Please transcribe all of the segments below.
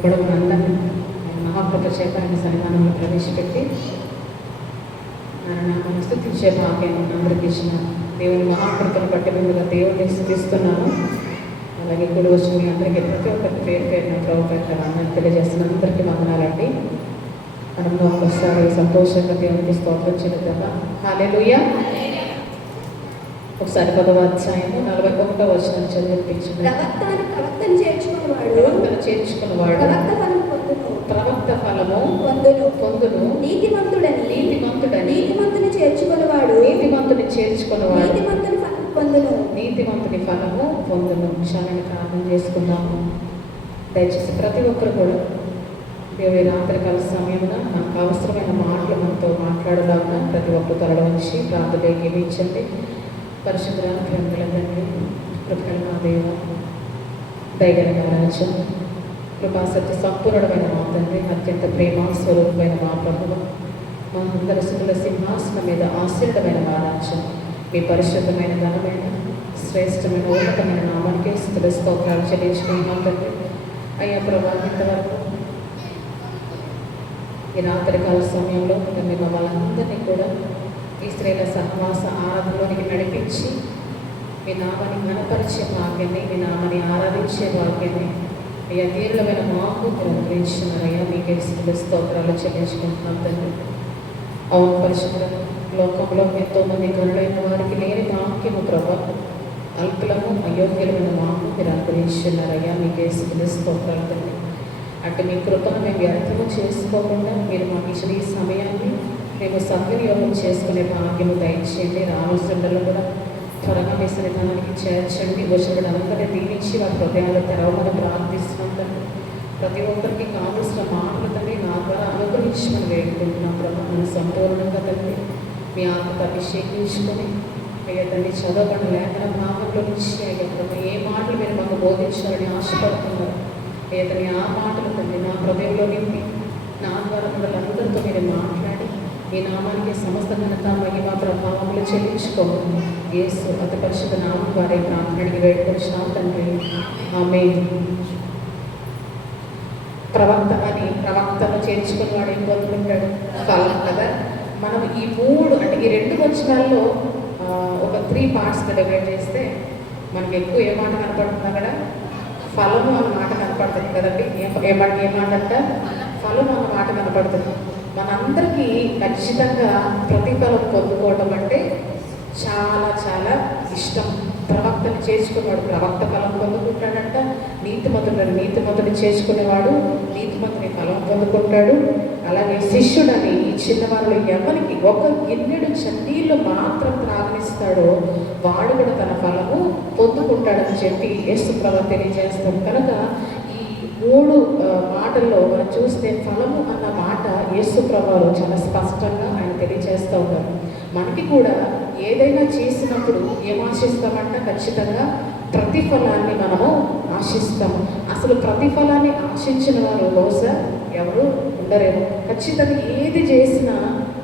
ఇప్పుడు మనందరినీ మహాకృప చేత ఆయన సన్నిధానంలో ప్రవేశపెట్టి నామను స్తుతించే భాగ్యాన్ని అందరికీ ఇచ్చిన దేవుని మహాకృపను బట్టి ముందుగా దేవుడిని స్తుతిస్తున్నాను. అలాగే కూడా వచ్చిన మీ అందరికీ ప్రతి ఒక్కరికి పేరు పేరున ప్రభుత్వ అందరికీ తెలియజేస్తున్న అందరికీ వందనాలండి. మనము ఒకసారి సంతోషంగా దేవునికి స్తోత్రం చెల్లిద్దామా? హల్లెలూయా. ఒకసారి 10వ అధ్యాయము 41వ వచనం చదివించుకుని ప్రవక్తను చేర్చుకున్నవాడు ప్రవక్త ఫలము పొందును. నీతిమంతుని చేర్చుకున్నవాడు నీతిమంతుని ఫలము పొందును. క్షణాన్ని ప్రార్థన చేసుకుందాము. దయచేసి ప్రతి ఒక్కరు కూడా దేవుని రాత్రికాల సమయమున మనకు అవసరమైన మాటలు మనతో మాట్లాడదాకా ప్రతి ఒక్కరు తరలి వచ్చి ప్రార్థన ఏమించండి. పరిశుద్ధులను ప్రేమలండి కృపల మా దేవ దయగలిగిన రాజు కృపాసత్య సంపూర్ణమైన మా తండ్రి అత్యంత ప్రేమ స్వరూపమైన మా ప్రభువు మా అందరి సుఖుల సింహాసనం మీద ఆశ్రితమైన మా రాజ్యం మీ పరిశుద్ధమైన ఘనమైన శ్రేష్టమైన ఉన్నతమైన నామానికి స్తుతుల స్తోత్రాలు చెల్లించుకుంటున్నాం తండ్రి. అయ్యా ప్రభా, ఇంతవరకు ఈ రాత్రికాల సమయంలో మేము వాళ్ళందరినీ కూడా ఈ స్త్రీల సహవాస ఆరాధనలోనికి నడిపించి మీ నామాన్ని ఘనపరిచే భాగ్యాన్ని, మీ నామాన్ని ఆరాధించే భాగ్యాన్ని అయ్యా తీరులమైన మాకు మీరు అనుగ్రహించున్నారయ్యా. మీకే స్తుతుల స్తోత్రాలు చెల్లించుకుంటున్నాం తండ్రి. అవును పరిశుద్ధ లోకంలో ఎంతోమంది గనులైన వారికి లేని వాక్యము ప్రభా, అల్పులము అయోగ్యులమైన మాకు మీరు అనుగ్రహించున్నారయ్యా. మీకే స్తుతుల స్తోత్రాలు తండ్రి. అంటే మీ కృపను మేము వ్యర్థము చేసుకోకుండా మీరు మాకు ఇచ్చిన ఈ సమయాన్ని మేము సద్వినియోగం చేసుకునే భాగ్యము దయచేయండి. రామచంద్రులు కూడా త్వరగా మీ సన్నిధానానికి చేర్చండి. వచ్చిన అందరినీ దీవించి వారి హృదయాలు తెరవమని ప్రార్థిస్తున్నాం తండ్రి. ప్రతి ఒక్కరికి కావలసిన మాటలు తండ్రి నా ద్వారా అనుగ్రహించమని వేడుకుంటున్నాం ప్రభా. మనం సంపూర్ణంగా తండ్రి మీ ఆత్మతో అభిషేకించుకొని అయ్యా తండ్రి చదవబడిన లేఖన భాగంలో నుంచి అయ్యా ప్రభా ఏ మాటలు మీరు మాకు బోధించాలని ఆశపడుతున్నారు అయ్యా తండ్రి ఆ మాటలు తండ్రి నా హృదయంలో నింపి నా ద్వారా అందరితో మీరు మాట్లాడి ఈ నామానికి సమస్త ఘనత మహిమ ప్రభావములు చెల్లించుకోవాలి. యేసు అతి పరిశుద్ధ నామం వారి ప్రార్థనకి వేడుకొచ్చిన తండ్రి ఆమేన్. ప్రవక్తను చేర్చుకుని వాడు ఏం పొందుకుంటాడు? ఫలం కదా. మనం ఈ మూడు అంటే ఈ 2 వచనాల్లో ఒక 3 పార్ట్స్గా డివైడ్ చేస్తే మనకి ఎక్కువ ఏ మాట కనపడుతుంది అక్కడ? ఫలము అన్న మాట కనపడుతుంది కదండి. ఏ మాట అంట? ఫలము అన్న మాట కనపడుతుంది. మనందరికీ ఖచ్చితంగా ప్రతిఫలం పొందుకోవడం అంటే చాలా చాలా ఇష్టం. ప్రవక్తను చేర్చుకునేవాడు ప్రవక్త ఫలం పొందుకుంటాడంట. నీతిమంతుడిని చేర్చుకునేవాడు నీతిమంతుని ఫలం పొందుకుంటాడు. అలాగే శిష్యుడని ఈ చిన్నవారిలో ఎవరికి ఒక గిన్నెడు చన్నీళ్ళు మాత్రం త్రాగనిస్తాడో వాడు కూడా తన ఫలము పొందుకుంటాడని చెప్పి యేసు ప్రభు తెలియజేస్తాడు. కనుక ఈ 3 మాటల్లో మనం చూస్తే ఫలము అన్న మాట యేసు ప్రభువులో చాలా స్పష్టంగా ఆయన తెలియజేస్తూ ఉంటారు. మనకి కూడా ఏదైనా చేసినప్పుడు ఏం ఆశిస్తామంటే ఖచ్చితంగా ప్రతిఫలాన్ని మనము ఆశిస్తాము. అసలు ప్రతిఫలాన్ని ఆశించిన వారు బహుశా ఎవరు ఉండరేమో. ఖచ్చితంగా ఏది చేసినా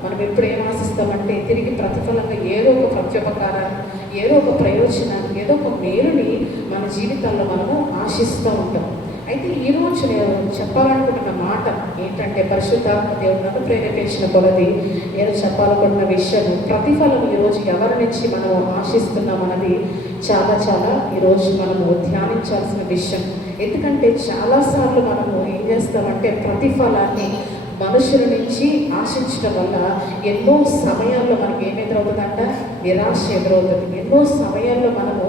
మనం ఎప్పుడు ఏం ఆశిస్తామంటే తిరిగి ప్రతిఫలంగా ఏదో ఒక ప్రత్యుపకారాన్ని, ఏదో ఒక ప్రయోజనాన్ని, ఏదో ఒక మేలుని మన జీవితాల్లో మనము ఆశిస్తూ ఉంటాం. అయితే ఈరోజు నేను చెప్పాలనుకుంటున్న మాట ఏంటంటే పరిశుద్ధాత్మ దేవుడు నన్ను ప్రేరేపించిన కొలది నేను చెప్పాలనుకుంటున్న విషయం ప్రతిఫలం ఈరోజు ఎవరి నుంచి మనం ఆశిస్తున్నాం అన్నది చాలా చాలా ఈరోజు మనము ధ్యానించాల్సిన విషయం. ఎందుకంటే చాలాసార్లు మనము ఏం చేస్తామంటే ప్రతిఫలాన్ని మనుషుల నుంచి ఆశించడం వల్ల ఎన్నో సమయాల్లో మనకి ఏం ఎదురవుతుందంట? నిరాశ ఎదురవుతుంది. ఎన్నో సమయాల్లో మనము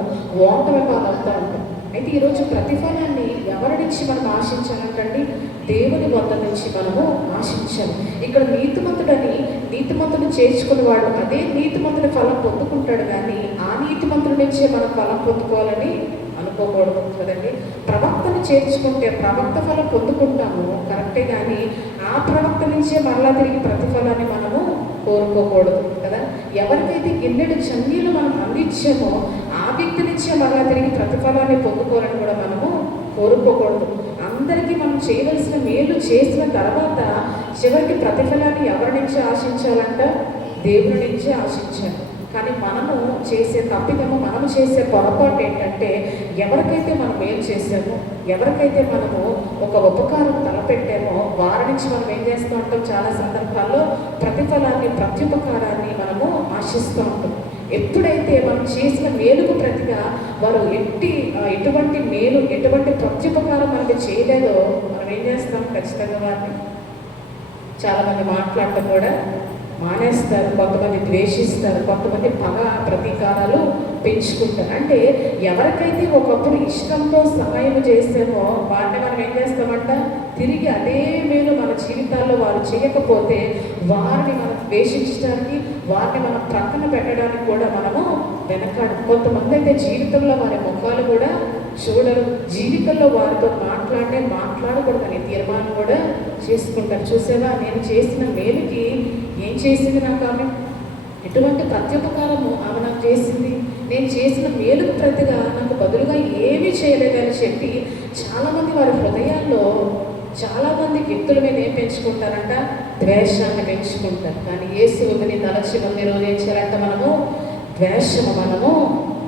ఓటమి పాలవుతూ ఉంటాం. అయితే ఈరోజు ప్రతిఫలాన్ని ఎవరి నుంచి మనం ఆశించాలంటండి? దేవుని వద్ద నుంచి మనము ఆశించాలి. ఇక్కడ నీతిమంతుడు చేర్చుకునేవాడు అదే నీతిమంతుడి ఫలం పొందుకుంటాడు, కానీ ఆ నీతిమంతుడి నుంచే మనం ఫలం పొందుకోవాలని అనుకోకూడదు కదండి. ప్రవక్తను చేర్చుకుంటే ప్రవక్త ఫలం పొందుకుంటాము కరెక్టే, కానీ ఆ ప్రవక్త నుంచే మరలా తిరిగి ప్రతిఫలాన్ని మనము కోరుకోకూడదు కదా. ఎవరికైతే గిన్నెడు చన్నీళ్ళు మనం అందించామో ఆ వ్యక్తి నుంచే మరలా తిరిగి ప్రతిఫలాన్ని పొందుకోవాలని కూడా మనము కోరుకోకూడదు. అందరికీ మనం చేయవలసిన మేలు చేసిన తర్వాత చివరికి ప్రతిఫలాన్ని ఎవరి నుంచి ఆశించాలంట? దేవుని నుంచే ఆశించాలి. కానీ మనము చేసే తప్పిదము, మనము చేసే పొరపాటు ఏంటంటే, ఎవరికైతే మనం మేలు చేసామో, ఎవరికైతే మనము ఒక ఉపకారం తలపెట్టామో వారి నుంచి మనం ఏం చేస్తూ ఉంటాం, చాలా సందర్భాల్లో ప్రతిఫలాన్ని, ప్రత్యుపకారాన్ని మనము ఆశిస్తూ ఉంటాం. ఎప్పుడైతే మనం చేసిన మేలుకు ప్రతిగా వారు ఎటువంటి మేలు, ఎటువంటి ప్రత్యుపకారం మనకి చేయలేదో మనం ఏం చేస్తాం, ఖచ్చితంగా వారిని చాలామంది మాట్లాడటం కూడా మానేస్తారు, కొంతమంది ద్వేషిస్తారు, కొంతమంది పగ ప్రతీకారాలు పెంచుకుంటారు. అంటే ఎవరికైతే ఒకప్పుడు ఇష్టంతో సహాయం చేసామో వాటిని మనం ఏం చేస్తామంట, తిరిగి అదే మేలు మన జీవితాల్లో వారు చేయకపోతే వారిని మనం ద్వేషించడానికి, వారిని మనం ప్రక్కన పెట్టడానికి కూడా మనము వెనకాడు. కొంతమంది అయితే జీవితంలో వారి ముఖాలు కూడా చూడరు, జీవితంలో వారితో మాట్లాడకూడదని తీర్మానం కూడా చేసుకుంటారు. చూసేవా, నేను చేసిన మేలుకి ఏం చేసింది నాకు ఆమె, ఎటువంటి ప్రత్యుపకారము ఆమె నాకు చేసింది, నేను చేసిన మేలుకు ప్రతిగా నాకు బదులుగా ఏమీ చేయలేదని చెప్పి చాలామంది వారి హృదయాల్లో చాలామంది వ్యక్తుల మీద ఏం పెంచుకుంటారంట, ద్వేషాన్ని పెంచుకుంటారు. కానీ యేసుని తలచి మంది రోజు ఏం చేయాలంట, మనము ద్వేషము మనము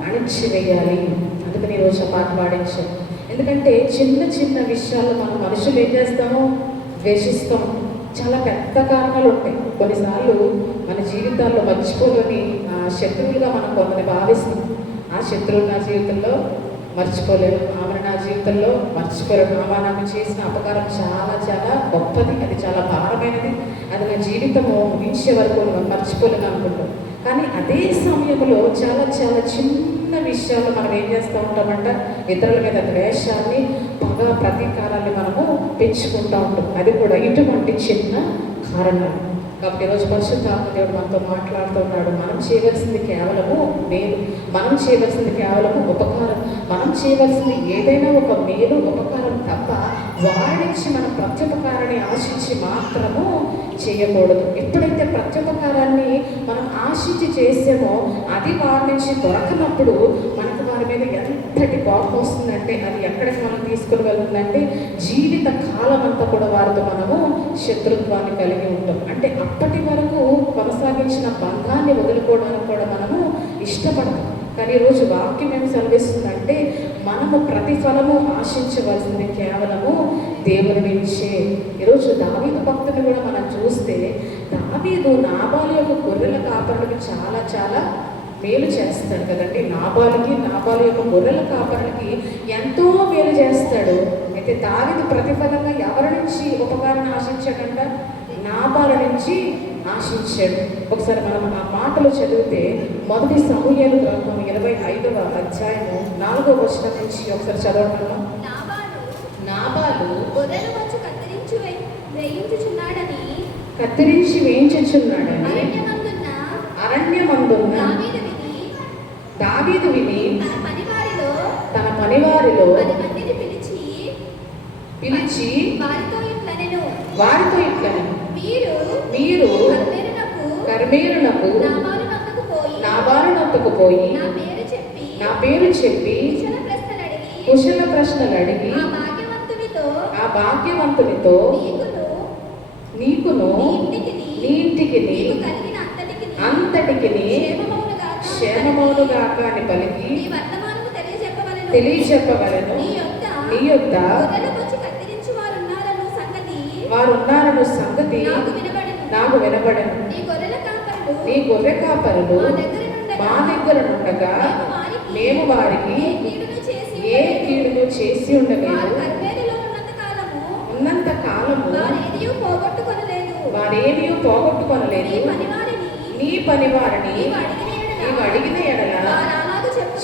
అణిచివేయాలి. అందుకని ఈరోజు పాట పాడించాం. ఎందుకంటే చిన్న చిన్న విషయాలు మనం మనుషులు ఏం చేస్తాము, ద్వేషిస్తాం. చాలా పెద్ద కారణాలు ఉంటాయి. కొన్నిసార్లు మన జీవితాల్లో మర్చిపోలేని శత్రువులుగా మనం కొందరిని భావిస్తాం. ఆ శత్రువులు నా జీవితంలో మర్చిపోలేను, ఆమెను నా జీవితంలో మర్చిపోలేను, ఆమె నాకు చేసిన అపకారం చాలా చాలా గొప్పది, అది చాలా భారమైనది, అది నా జీవితము ముగించే వరకు మర్చిపోలేను అనుకుంటాం. కానీ అదే సమయంలో చాలా చాలా చిన్న విషయాలు మనం ఏం చేస్తూ ఉంటామంట, ఇతరుల మీద ద్వేషాన్ని, పగ ప్రతీకారాన్ని మనము పెంచుకుంటూ ఉంటాం. అది కూడా ఇటువంటి చిన్న కారణాలు. కాబట్టి ఈరోజు పరిశుద్ధాత్మ దేవుడు మనతో మాట్లాడుతున్నాడు. మనం చేయవలసింది కేవలము మేలు, మనం చేయవలసింది కేవలము ఉపకారం, మనం చేయవలసింది ఏదైనా ఒక మేలు ఉపకారం తప్ప వారి నుంచి మనం ప్రత్యుపకారాన్ని ఆశించి మాత్రము చేయకూడదు. ఎప్పుడైతే ప్రత్యుపకారాన్ని మనం ఆశించి చేసామో అది వారి నుంచి దొరకనప్పుడు మనకు వారి మీద ఎంతటి కోపం వస్తుందంటే అది ఎక్కడికి మనం తీసుకుని వెళ్తుందంటే జీవిత కాలం అంతా కూడా వారితో మనము శత్రుత్వాన్ని కలిగి ఉంటాం. అంటే అప్పటి వరకు కొనసాగించిన బంధాన్ని వదులుకోవడానికి కూడా మనము ఇష్టపడతాం. కానీ ఈరోజు వాక్యం ఏం సెలవిస్తుందంటే మనము ప్రతిఫలము ఆశించవలసింది కేవలము దేవుని నుంచే. ఈరోజు దావీదు భక్తుని కూడా మనం చూస్తే దావీదు నాబాలు యొక్క గొర్రెల కాపరులకు చాలా చాలా మేలు చేస్తాడు కదండి. నాబాలు యొక్క గొర్రెల కాపరులకి ఎంతో మేలు చేస్తాడు. అయితే దావీదు ప్రతిఫలంగా ఎవరి నుంచి ఉపకారాన్ని ఆశించాడంట, నాబాలు నుంచి ఆశించాడు. ఒకసారి మనం ఆ మాటలు చదివితే మొదటి సమూయేలు గ్రంథం 25వ అధ్యాయము 4వ వచనం నుంచి ఒకసారి చదవగలమా? నాబాలు కత్తిరించి వేయించుచున్నాడని అరణ్యమందున్న దావీదు విని తన పనివారిలో పిలిచి వారితో ఇట్లనెను, మీరు కర్మేలునకు నాబాలు నొద్దకు పోయి నా పేరు చెప్పి కుశల ప్రశ్నలు అడిగి ఆ భాగ్యవంతునితో నీకును నీ ఇంటికి అంతటికి క్షేమమౌనుగాక అని పలికి తెలియచెప్పవలెను. నీ యొద్ద వారున్నారను సంగతి నాకు వినబడను. నీ గొర్రె కాపరులు మా దగ్గర నుండగా మేము వారికి ఏ కీడును చేసి ఉండలేదు. ఉన్నంత కాలము వారేమీ పోగొట్టుకొనలేదు. నీ పనివారిని నీవు అడిగిన ఎడల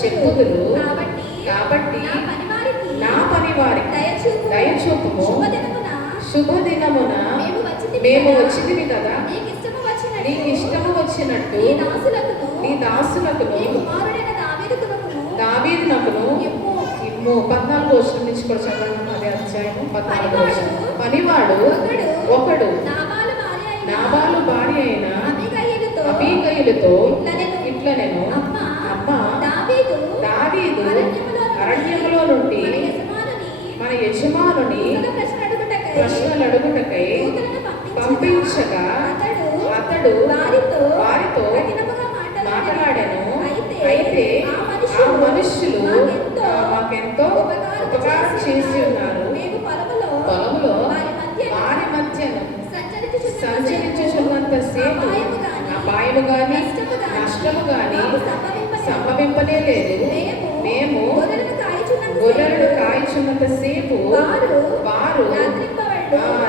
చెప్పుదురు. కాబట్టి నా పనివారికి దయచూపుము. శుభదినమున మేము వచ్చింది కదా, నీకు ఇష్టము వచ్చినట్టు నీ దాసులకును దావీదునకును ఇమ్ము. 14వ వచనం నుంచి కూడా చదవడం, అదే అధ్యాయము 14వ వచనం. పనివాడు ఒకడు నాబాలు భార్య అయిన అబీగయిలుతో ఇట్లనెను, అమ్మా దావీదు అరణ్యములో నుండి మన యజమానుని ప్రశ్నలు అడుగుటకై పంపించగా అతడు వారితో మాట్లాడాను. అయితే అయితే ఆ ఆ మనుష్యులు మాకెంతో ఉపకారం ఉపకారం చేసి ఉన్నారు. మేము పొలములో వారి మధ్యను సంచరించుచున్నంత సంచరించుచున్నంత సేపు అపాయము గాని నష్టము గాని సంభవింపనే లేదు. మేము గొర్రెలను కాయచున్నంత సేపు వారు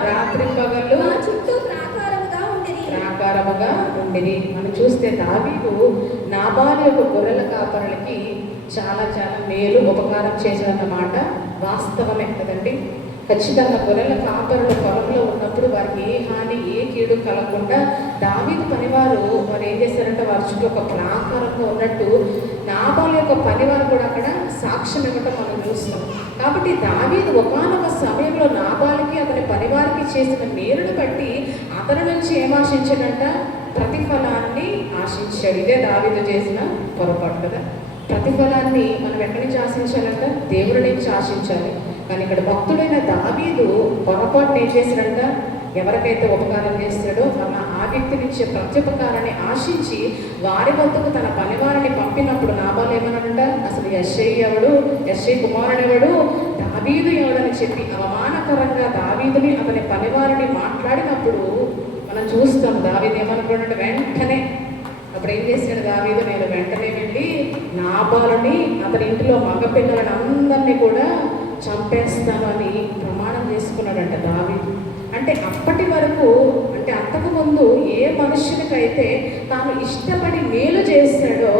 రాత్రింపగళ్ళు మా చుట్టూ ప్రాకారముగా ఉండిరి. మనం చూస్తే దావీదు నాబాలు యొక్క గొర్రెల కాపరులకి చాలా చాలా మేలు ఉపకారం చేశారన్నమాట వాస్తవమే కదండి. ఖచ్చితంగా గొర్రెల కాపరుల పొలంలో ఉన్నప్పుడు వారికి ఏ హాని ఏ కీడు కలగకుండా దావీదు పనివారు వారు ఏం చేశారంటే వారి చుట్టూ ఒక ప్రాకారంగా ఉన్నట్టు నాబాలు యొక్క పనివారు కూడా అక్కడ సాక్ష్యం ఇవ్వటం మనం చూస్తాం. కాబట్టి దావీదు ఒకానొక సమయంలో నాబాలుకి అతని పనివారికి చేసిన మేలును బట్టి అతని నుంచి ఏం ఆశించాడంట? ప్రతిఫలాన్ని ఆశించాడు. ఇదే దావీదు చేసిన పొరపాటు కదా. ప్రతిఫలాన్ని మనం ఎక్కడి నుంచి ఆశించాలంట? దేవుడి నుంచి ఆశించాలి. కానీ ఇక్కడ భక్తుడైన దావీదు పొరపాటును ఏం చేశాడంట? ఎవరికైతే ఉపకారం చేస్తాడో ఆ వ్యక్తి నుంచి ప్రత్యుపకారాన్ని ఆశించి వారి వద్దకు తన పనివారిని పంపినప్పుడు నాబాలు ఏమన్నాడంట? అసలు యెష్షయి కుమారుడు ఎవడు, దావీదు ఎవడని చెప్పి అవమానకరంగా దావీదుని అతని పనివారిని మాట్లాడినప్పుడు మనం చూస్తాం దావీదు ఏమనుకున్నాడంటే వెంటనే అప్పుడు ఏం చేశాడు దావీదు? నేను వెంటనే వెళ్ళి నాబాలుని అతని ఇంటిలో మగపిల్లలను అందరినీ కూడా చంపేస్తాను అని ప్రమాణం చేసుకున్నాడంట దావీదు. అంటే అప్పటి వరకు, అంటే అంతకు ముందు ఏ మనుషునికైతే తాను ఇష్టపడి మేలు చేశాడో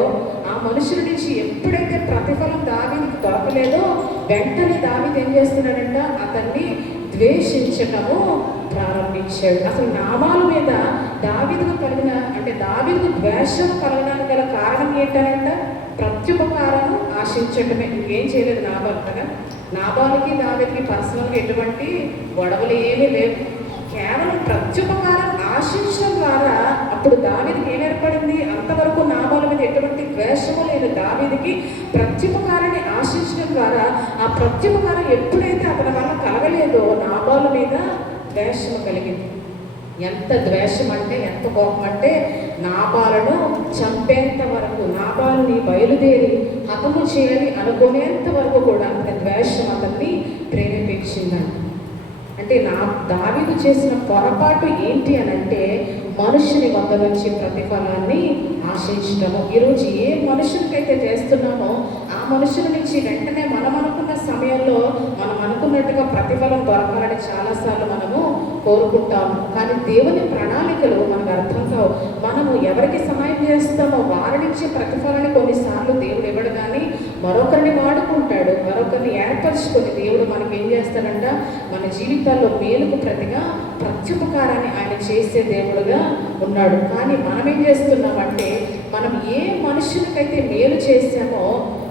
ఆ మనుషుల నుంచి ఎప్పుడైతే ప్రతిఫలం దావీదుకి దొరకలేదో వెంటనే దావీదు ఏం చేస్తున్నాడంట? అతన్ని ద్వేషించటము ప్రారంభించాడు. అసలు నాబాలు మీద దావీదుకు కలిగిన, అంటే దావీదుకు ద్వేషం కలగడానికి గల కారణం ఏంటంట? ప్రత్యుపకారం ఆశించటమే. ఇంకేం చేయలేదు నాబాలు కదా. నాబాలుకి దావీదుకి పర్సనల్గా ఎటువంటి గొడవలు ఏమీ లేవు. కేవలం ప్రత్యుపకారం ఆశించడం ద్వారా అప్పుడు దావీదుకి ఏం ఏర్పడింది? అంతవరకు నాబాలు మీద ఎటువంటి ద్వేషము లేదు. దావీదుకి ప్రత్యుపకారాన్ని ఆశించడం ద్వారా ఆ ప్రత్యుపకారం ఎప్పుడైతే అతని వల్ల కలగలేదో నాబాలు మీద ద్వేషము కలిగింది. ఎంత ద్వేషం అంటే, ఎంత కోపం అంటే, నాబాలును చంపేంత వరకు, నాబాలుని బయలుదేరి హతము చేయాలి అనుకునేంత వరకు కూడా అతని ద్వేషం అతన్ని ప్రేరేపించిందంట. అంటే దావీదు చేసిన పొరపాటు ఏంటి అని అంటే మనుషుని వద్ద నుంచి ప్రతిఫలాన్ని ఆశించడము. ఈరోజు ఏ మనుషునికైతే చేస్తున్నామో ఆ మనుషుల నుంచి వెంటనే మనం అనుకున్న సమయంలో మనం అనుకున్నట్టుగా ప్రతిఫలం దొరకాలని చాలాసార్లు మనము కోరుకుంటాము. కానీ దేవుని ప్రణాళికలు మనకు అర్థం కావు. మనము ఎవరికి సహాయం చేస్తామో వారి నుంచి ప్రతిఫలాన్ని కొన్నిసార్లు దేవుడు ఇవ్వడు, కానీ మరొకరిని వాడుకుంటాడు. మరొకరిని ఏర్పరచుకొని దేవుడు మనకి ఏం చేస్తాడంట? మన జీవితాల్లో మేలుకు ప్రతిగా ప్రత్యుపకారాన్ని ఆయన చేసే దేవుడుగా ఉన్నాడు. కానీ మనం ఏం చేస్తున్నామంటే మనం ఏ మనుషునికైతే మేలు చేశామో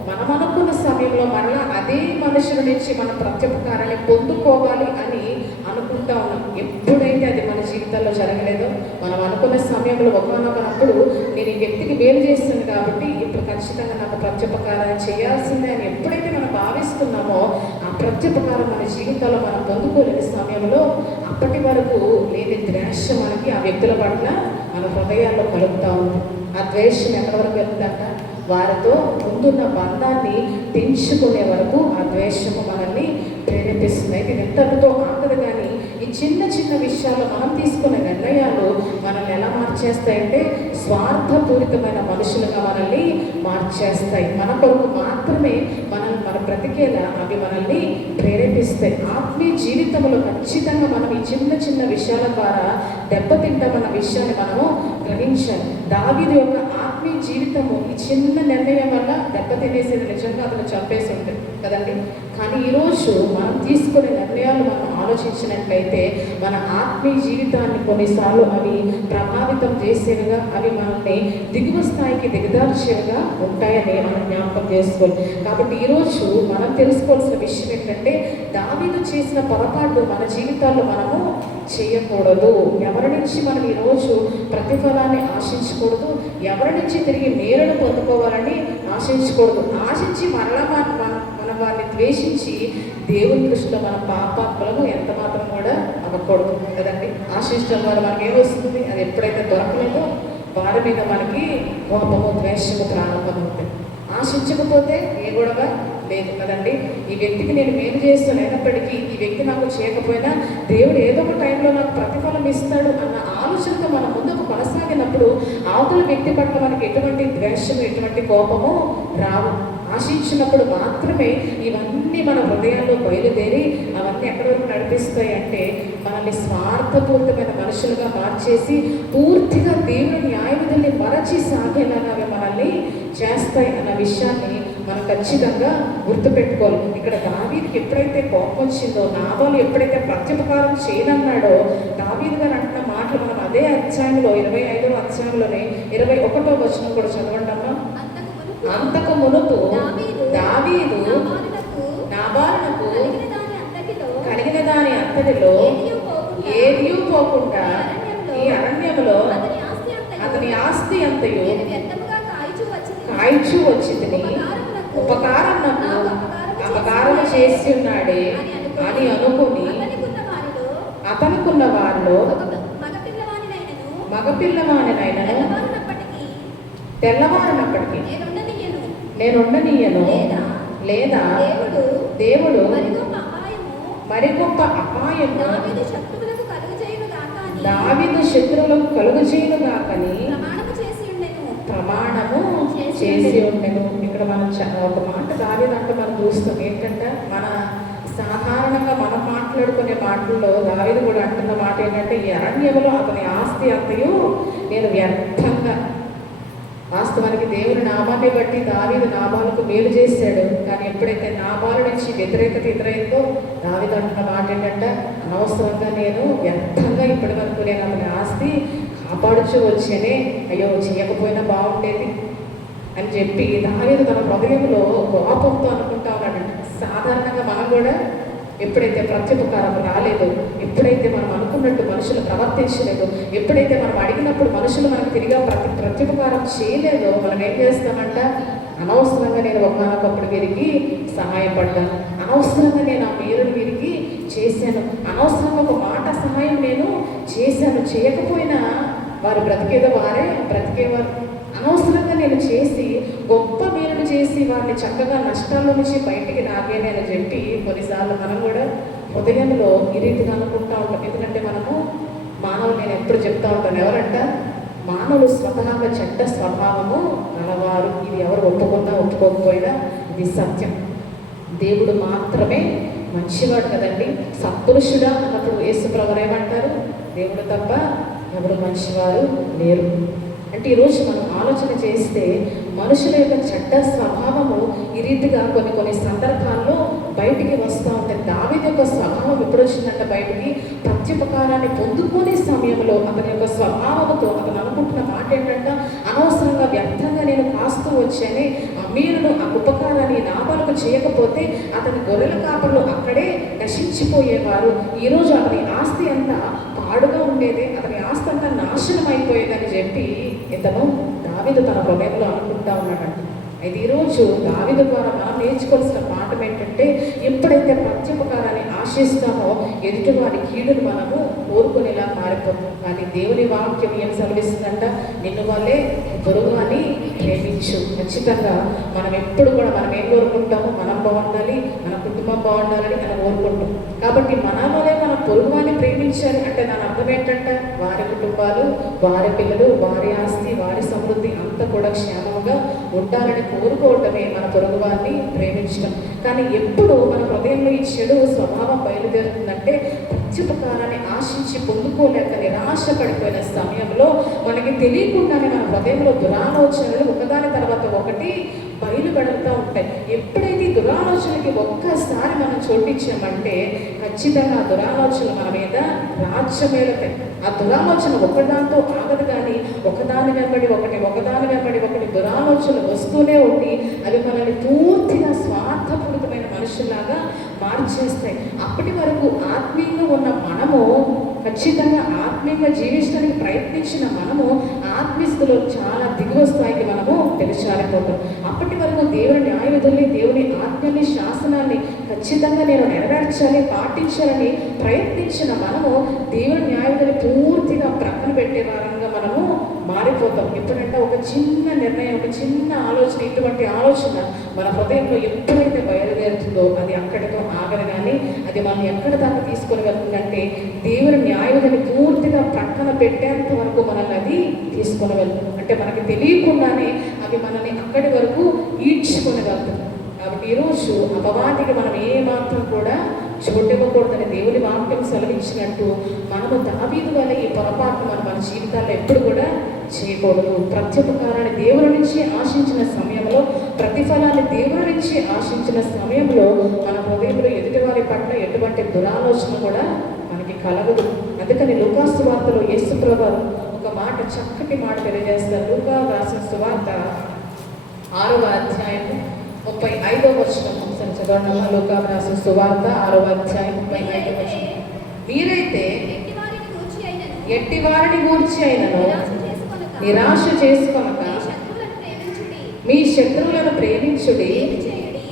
మనం అనుకున్న సమయంలో మరలా అదే మనుషుల నుంచి మన ప్రత్యుపకారాన్ని పొందుకోవాలి అని అనుకుంటా ఉన్నాం. ఎప్పుడైతే అది మన జీవితాల్లో జరగలేదో, మనం అనుకున్న సమయంలో ఒకనొకప్పుడు నేను ఈ వ్యక్తికి మేలు చేస్తుంది కాబట్టి ఇప్పుడు ఖచ్చితంగా నాకు ప్రత్యుపకారాన్ని చేయాల్సిందే అని ఎప్పుడైతే మనం భావిస్తున్నామో ఆ ప్రత్యుపకారం మన జీవితాల్లో మనం పొందుకోలేని సమయంలో అప్పటి వరకు లేని ద్వేషం మనకి ఆ వ్యక్తుల పట్ల మన హృదయాల్లో కలుగుతూ ఉంది. ఆ ద్వేషం ఎక్కడి వరకు వెళ్తుందంట? వారితో ముందున్న బంధాన్ని తెంచుకునే వరకు ఆ ద్వేషము మనల్ని ప్రేరేపిస్తుంది. అయితే ఇంతటితో ఆగదు, కానీ ఈ చిన్న చిన్న విషయాల్లో మనం తీసుకునే నిర్ణయాలు మనల్ని ఎలా మార్చేస్తాయంటే స్వార్థపూరితమైన మనుషులుగా మనల్ని మార్చేస్తాయి. మన కొరకు మాత్రమే మన బ్రతికేలా అవి మనల్ని ప్రేరేపిస్తాయి. ఆత్మీయ జీవితంలో ఖచ్చితంగా మనం ఈ చిన్న చిన్న విషయాల ద్వారా దెబ్బతింటామన్న విషయాన్ని మనము గ్రహించాలి. దావీదు యొక్క ఆత్మీయ జీవితము ఈ చిన్న నిర్ణయం వల్ల దెబ్బతినేసేది నిజంగా అతను చంపేసి ఉంటుంది కదండి. కానీ ఈరోజు మనం తీసుకునే నిర్ణయాలు మనం ఆలోచించినట్లయితే మన ఆత్మీయ జీవితాన్ని కొన్నిసార్లు అవి ప్రభావితం చేసేవిగా, అవి మనల్ని దిగువ స్థాయికి దిగదార్చేవిగా ఉంటాయని మనం జ్ఞాపకం చేసుకోవాలి. కాబట్టి ఈరోజు మనం తెలుసుకోవాల్సిన విషయం ఏంటంటే దావీదు చేసిన పొరపాటు మన జీవితాల్లో మనము చేయకూడదు. ఎవరి నుంచి మనం ఈరోజు ప్రతిఫలాన్ని ఆశించకూడదు. ఎవరి నుంచి తిరిగి మేలును పొందుకోవాలని ఆశించకూడదు. ఆశించి మరలా మన వారిని ద్వేషించి దేవుని దృష్టిలో మన పాపాత్మలను ఎంత మాత్రం కూడా అవ్వకూడదు కదండి. ఆశించడం వల్ల మనకి ఏమొస్తుంది? అది ఎప్పుడైతే దొరకలేదో వారి మీద మనకి కోపము ద్వేషము ప్రారంభమవుతాయి. ఆశించకపోతే ఏ గొడవ లేదు కదండి. ఈ వ్యక్తికి నేను మేలు చేస్తున్నప్పటికీ ఈ వ్యక్తి నాకు చేయకపోయినా దేవుడు ఏదో ఒక టైంలో నాకు ప్రతిఫలం ఇస్తాడు అన్న ఆలోచనతో మనం ముందుకు కొనసాగినప్పుడు అవతల వ్యక్తి పట్ల మనకి ఎటువంటి ద్వేషము ఎటువంటి కోపము రావు. ఆశించినప్పుడు మాత్రమే ఇవన్నీ మన హృదయాల్లో బయలుదేరి అవన్నీ ఎక్కడి వరకు నడిపిస్తాయి అంటే మనల్ని స్వార్థపూరితమైన మనుషులుగా మార్చేసి పూర్తిగా దేవుని న్యాయవిధుల్ని మరచి సాగేలాగా అవి మనల్ని చేస్తాయి అన్న విషయాన్ని మనం ఖచ్చితంగా గుర్తుపెట్టుకోవాలి. ఇక్కడ దావీదుకి ఎప్పుడైతే కోపం వచ్చిందో, నాబాలు ఎప్పుడైతే ప్రత్యుపకారం చేయనన్నాడో, దావీదు గారు అంటున్న మాటలు మనం అదే అధ్యాయంలో 25వ అధ్యాయంలోనే 21వ వచనం కూడా చదవండమ్మా. అంతకు మునుపు దావీదు నాబాలునకు కలిగిన దాని అంతటిలో ఏదీ పోకుండా ఈ అరణ్యములో అతని ఆస్తి అంతయు కాయిచూ వచ్చింది, ఉపకారం నాకు అపకారం చేసి ఉన్నాడే అని అనుకుని అతనుకున్న వారిలో మగపిల్లవానినైనను తెల్లవారినప్పటికీ నేనుండనీయను, లేదా దేవుడు మరి గొప్ప అపాయము దావీదు శత్రువులకు కలుగజేయునుగాకని ప్రమాణము చేసి ఉండెను. ఇక్కడ మనం ఒక మాట దావీదంటే మనం చూస్తాం ఏంటంటే, మన సాధారణంగా మనం మాట్లాడుకునే మాటల్లో దావీదు కూడా అంటున్న మాట ఏంటంటే, ఈ అరణ్యములో అతని ఆస్తి అంతయు నేను వ్యర్థంగా. వాస్తవానికి దేవుని నామాన్ని బట్టి దావీదు నాబాలుకు మేలు చేశాడు. కానీ ఎప్పుడైతే నాబాలు నుంచి వ్యతిరేకత ఎదురైందో దావీదు అంటున్న మాట ఏంటంటే, అనవసరంగా నేను వ్యర్థంగా ఇప్పటి వరకు నేను అతని ఆస్తి కాపాడుచు వచ్చేనే, అయ్యో చేయకపోయినా బాగుండేది అని చెప్పి దావీదు తన హృదయంలో కోపంతో అనుకుంటా ఉన్నాడంట. సాధారణంగా మనం కూడా ఎప్పుడైతే ప్రత్యుపకారం రాలేదు, ఎప్పుడైతే మనం అనుకున్నట్టు మనుషులు ప్రవర్తించలేదు, ఎప్పుడైతే మనం అడిగినప్పుడు మనుషులు మనకు తిరిగా ప్రత్యుపకారం చేయలేదో మనం ఏం చేస్తామంట, అనవసరంగా నేను ఒకనొకప్పుడు వీరికి సహాయపడ్డాను, అనవసరంగా నేను ఆ మేలును వీరికి చేశాను, అనవసరంగా ఒక మాట సహాయం నేను చేశాను, చేయకపోయినా వారు బ్రతికేదో వారే బ్రతికేవారు, అనవసరంగా నేను చేసి గొప్ప మేలు చేసి వారిని చక్కగా నష్టాల నుంచి బయటికి రాగేనని చెప్పి కొన్నిసార్లు మనం కూడా హృదయంలో ఈ రీతిగా అనుకుంటూ ఉంటాం. ఎందుకంటే మనము మానవులు, నేను ఎప్పుడు చెప్తా ఉంటాను, ఎవరంట మానవులు స్వతహాగా చెడ్డ స్వభావము గలవారు. ఇది ఎవరు ఒప్పుకున్నా ఒప్పుకోకపోయినా ఇది సత్యం. దేవుడు మాత్రమే మంచివాడు కదండి. సత్పురుషుడా అన్నప్పుడు యేసుప్రభువు ఏమంటారు, దేవుడు తప్ప ఎవరు మంచివారు లేరు. అంటే ఈరోజు మనం ఆలోచన చేస్తే మనుషుల యొక్క చెడ్డ స్వభావము ఈ రీతిగా కొన్ని సందర్భాల్లో బయటికి వస్తూ ఉంటాయి. దావీదు యొక్క స్వభావం ఎప్పుడు వచ్చిందంటే బయటికి, ప్రత్యుపకారాన్ని పొందుకునే సమయంలో అతని యొక్క స్వభావంతో అతను అనుకుంటున్న మాట ఏంటంటే, అనవసరంగా వ్యర్థంగా నేను కాస్తూ వచ్చానే, అమీరును ఆ ఉపకారాన్ని నాబాలుకు చేయకపోతే అతని గొర్రెల కాపర్లు అక్కడే నశించిపోయేవారు, ఈరోజు అతని ఆస్తి అంతా పాడుగా ఉండేది, అతని ఆస్తి అంతా నాశనం అయిపోయేదని చెప్పి ఇతను దావీదు తన హృదయంలో అనుకుంటా ఉన్నాడంట. అయితే ఈరోజు దావీదు ద్వారా మనం నేర్చుకోవాల్సిన పాఠం ఏంటంటే, ఎప్పుడైతే ప్రత్యుపకారాన్ని ఆశిస్తామో ఎదుటివారి కీడును మనము కోరుకునేలా మారిపోతాం. కానీ దేవుని వాక్యం ఏం సెలవిస్తుందంట, నిన్ను వాళ్ళే పొరుగుని ప్రేమించు. ఖచ్చితంగా మనం ఎప్పుడు కూడా మనం ఏం కోరుకుంటామో, మనం బాగుండాలి, మన కుటుంబం బాగుండాలని మనం కోరుకుంటాం. కాబట్టి మన వల్లే మన పొరుగుని ప్రేమించాలి అంటే దాని అర్థం ఏంటంటే, వారి కుటుంబాలు, వారి పిల్లలు, వారి ఆస్తి, వారి సమృద్ధి అంతా కూడా క్షేమంగా ఉండాలని కోరుకోవటమే మన పొరుగు వారిని ప్రేమించడం. కానీ ఎప్పుడు మన హృదయంలో ఈ చెడు స్వభావం బయలుదేరుతుందంటే, ప్రత్యుపకారాన్ని ఆశించి పొందుకోలేక నిరాశ పడిపోయిన సమయంలో మనకి తెలియకుండానే మన హృదయంలో దురాలోచనలు ఒకదాని తర్వాత ఒకటి బయలుపడుతూ ఉంటాయి. ఎప్పుడైతే దురాలోచనకి ఒక్కసారి మనం చోటించామంటే ఖచ్చితంగా ఆ దురాలోచనలు మన మీద రాజ్యమేలుతాయి. ఆ దురాలోచన ఒకదాంతో ఆగదు, కానీ ఒకదాని వెంబడి ఒకటి దురాలోచనలు వస్తూనే ఉండి అవి మనల్ని పూర్తిగా స్వార్థపూరితమైన మనుషుల్లాగా మార్చేస్తాయి. అప్పటి వరకు ఆత్మీయంగా ఉన్న మనము, ఖచ్చితంగా ఆత్మీయంగా జీవించడానికి ప్రయత్నించిన మనము ఆత్మీయతలో చాలా దిగువ స్థాయికి మనము తెలిసారిపోతాం. అప్పటి వరకు దేవుని న్యాయ విధుల్ని, దేవుని ఆజ్ఞల్ని, శాసనాన్ని ఖచ్చితంగా నేను నెరవేర్చాలి, పాటించాలని ప్రయత్నించిన మనము దేవుని న్యాయ విధుల్ని పూర్తిగా ప్రక్కన పెట్టే వారంగా మనము మారిపోతాం. ఎప్పుడంటే ఒక చిన్న నిర్ణయం, ఒక చిన్న ఆలోచన, ఇటువంటి ఆలోచన మన హృదయంలో ఎప్పుడైతే బయలుదేరుతుందో అది అక్కడితో ఆగదు. కానీ అది మనం ఎక్కడ దాకా తీసుకొని వెళ్తుందంటే దేవుని న్యాయవిధిని పూర్తిగా ప్రక్కన పెట్టేంత వరకు మనల్ని అది తీసుకొని వెళ్తుంది. అంటే మనకి తెలియకుండానే అవి మనల్ని అక్కడి వరకు ఈడ్చుకొని వెళ్తుంది. కాబట్టి ఈరోజు అపవాదికి మనం ఏమాత్రం కూడా చోటివ్వకూడదని దేవుని వాక్యం సెలవించినట్టు మనము దావీదు వల్ల ఈ పొరపాటు మన జీవితాల్లో ఎప్పుడు కూడా చేయకూడదు. ప్రత్యుపకారాన్ని దేవుని నుంచి ఆశించిన సమయంలో, ప్రతిఫలాన్ని దేవుని నుంచి ఆశించిన సమయంలో మన హృదయంలో ఎదుటి వారి పట్ల ఎటువంటి దురాలోచన కూడా మనకి కలగదు. అందుకని లూకా సువార్తలో యేసు ప్రభువు ఒక మాట, చక్కటి మాట తెలియజేస్తారు. లూకా రాసిన సువార్త 6వ అధ్యాయం 35వ వచనం ఒకసారి చదవండి. లూకా రాసిన సువార్త 6వ అధ్యాయం 35వ వచనం. మీరైతే ఎట్టివారిని గూర్చి అయినను నిరాశ చేసుకొనక మీ శత్రువులను ప్రేమించుడి,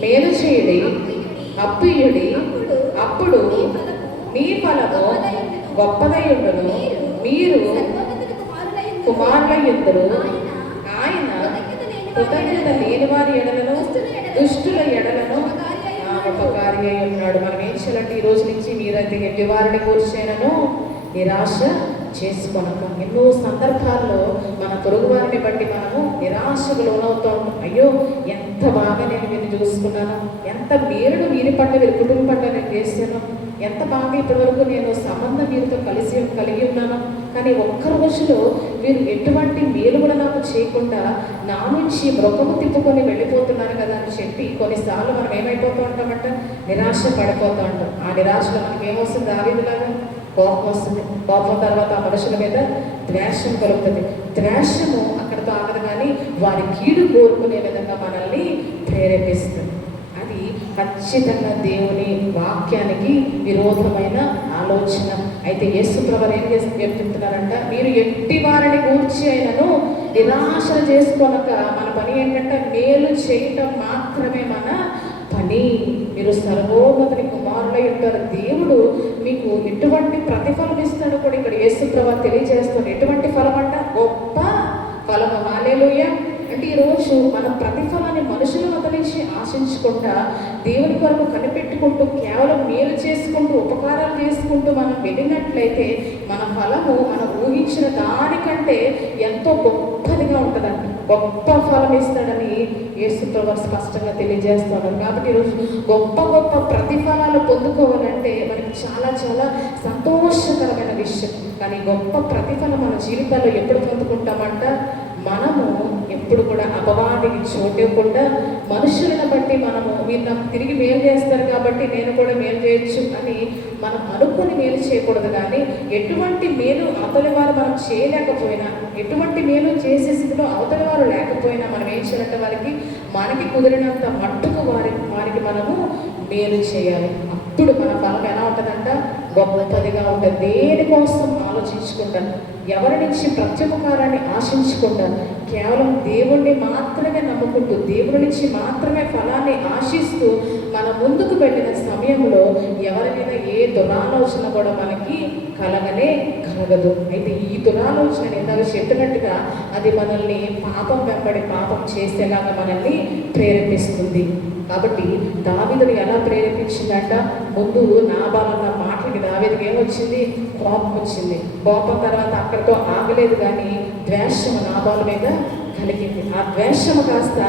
మేలు చేయుడి, అప్పియుడి, అప్పుడు మీ ఫలము గొప్పదయుండును, మీరు కుమారులయుందురు. ఆయన కృతజ్ఞత లేని వారి ఎడలను, దుష్టుల ఎడలను ఉపకారి అయి ఉన్నాడు. మనం ఏం చేయాలంటే ఈ రోజు నుంచి మీరైతే ఎట్టివారిని కూర్చైనను నిరాశ చేసుకొనక. ఎన్నో సందర్భాల్లో మన పొరుగు వారిని బట్టి మనము నిరాశకు లోనవుతూ ఉంటాం. అయ్యో ఎంత బాగా నేను వీరిని చూసుకున్నాను, ఎంత మేలును వీరి పట్ల, వీరి కుటుంబం పట్ల నేను చేశాను, ఎంత బాగా ఇప్పటివరకు నేను సంబంధం వీరితో కలిగి ఉన్నాను. కానీ ఒక్క రోజులో వీరు ఎటువంటి మేలు కూడా నాకు చేయకుండా నా నుంచి మృగము తిప్పుకొని వెళ్ళిపోతున్నారు కదా అని చెప్పి కొన్నిసార్లు మనం ఏమైపోతూ ఉంటామంట, నిరాశ పడిపోతూ ఉంటాం. ఆ నిరాశలో మనకి ఏమొస్తుంది? దావీదులాగా కోపం వస్తుంది. కోపం తర్వాత ఆ మనుషుల మీద ద్వేషం కలుగుతుంది. ద్వేషము అక్కడితో ఆగదు, కానీ వారి కీడు కోరుకునే విధంగా మనల్ని ప్రేరేపిస్తుంది. అది ఖచ్చితంగా దేవుని వాక్యానికి విరోధమైన ఆలోచన. అయితే యేసు ప్రభువు ఏం చెప్తున్నారంట, మీరు ఎట్టి వారిని గూర్చి అయినను నిరాశ చేసుకోనక. మన పని ఏంటంటే మేలు చేయటం మాత్రమే మన పని. మీరు సర్వోన్నతుని కుమారులై ఉంటారు. దేవుడు మీకు ఎటువంటి ప్రతిఫలం ఇస్తాడో కూడా ఇక్కడ యేసు ప్రభువు తెలియజేస్తాడు. ఎటువంటి ఫలం అంట? గొప్ప ఫలము. హల్లెలూయా. అంటే ఈరోజు మన ప్రతిఫలాన్ని మనుషుల వద్ద నుంచి ఆశించకుండా దేవుని కొరకు కనిపెట్టుకుంటూ కేవలం మేలు చేసుకుంటూ ఉపకారాలు చేసుకుంటూ మనం వెళ్ళినట్లయితే మన ఫలము మనం ఊహించిన దానికంటే ఎంతో గొప్పదిగా ఉంటుందండి. గొప్ప ఫలం ఇస్తాడని యేసు ప్రభువు స్పష్టంగా తెలియజేస్తున్నారు. కాబట్టి ఈరోజు గొప్ప గొప్ప ప్రతిఫలాలు పొందుకోవాలంటే మనకి చాలా చాలా సంతోషకరమైన విషయం. కానీ గొప్ప ప్రతిఫలం మన జీవితాల్లో ఎప్పుడు పొందుకుంటామంట, మనము ఎప్పుడు కూడా అపవాదికి చోటివ్వకుండా మనుషులను బట్టి మనము మీరు నాకు తిరిగి మేలు చేస్తారు కాబట్టి నేను కూడా మేలు చేయొచ్చు అని మనం అనుకుని మేలు చేయకూడదు. కానీ ఎటువంటి మేలు అవతలి వారు మనం చేయలేకపోయినా, ఎటువంటి మేలు చేసే స్థితిలో అవతలి వారు లేకపోయినా మనం ఏం చేయాలంటే మనకి కుదిరినంత మట్టుకు వారికి మనము మేలు చేయాలి. అప్పుడు మన ఫలం ఎలా ఉంటుందంట? గొప్పదిగా ఉంటుంది. దేనికోసం ఆలోచించకుండా, ఎవరి నుంచి ప్రత్యుపకారాన్ని ఆశించకుండా, కేవలం దేవుణ్ణి మాత్రమే నమ్ముకుంటూ, దేవుడి నుంచి మాత్రమే ఫలాన్ని ఆశిస్తూ మన ముందుకు వెళ్ళిన సమయంలో ఎవరి మీద ఏ దురాలోచన కూడా మనకి కలగదు. అయితే ఈ దురాలోచన ఇందాక చెప్పినట్టుగా అది మనల్ని పాపం వెంబడి పాపం చేసేలాగా మనల్ని ప్రేరేపిస్తుంది. కాబట్టి దావీదుని ఎలా ప్రేరేపించిందంట? ముందు నాబాలు అన్న మాటలకి దావీదుకి ఏమొచ్చింది? కోపం వచ్చింది. కోపం తర్వాత అక్కడితో ఆగలేదు, కానీ ద్వేషము నాబాలు మీద కలిగింది. ఆ ద్వేషము కాస్త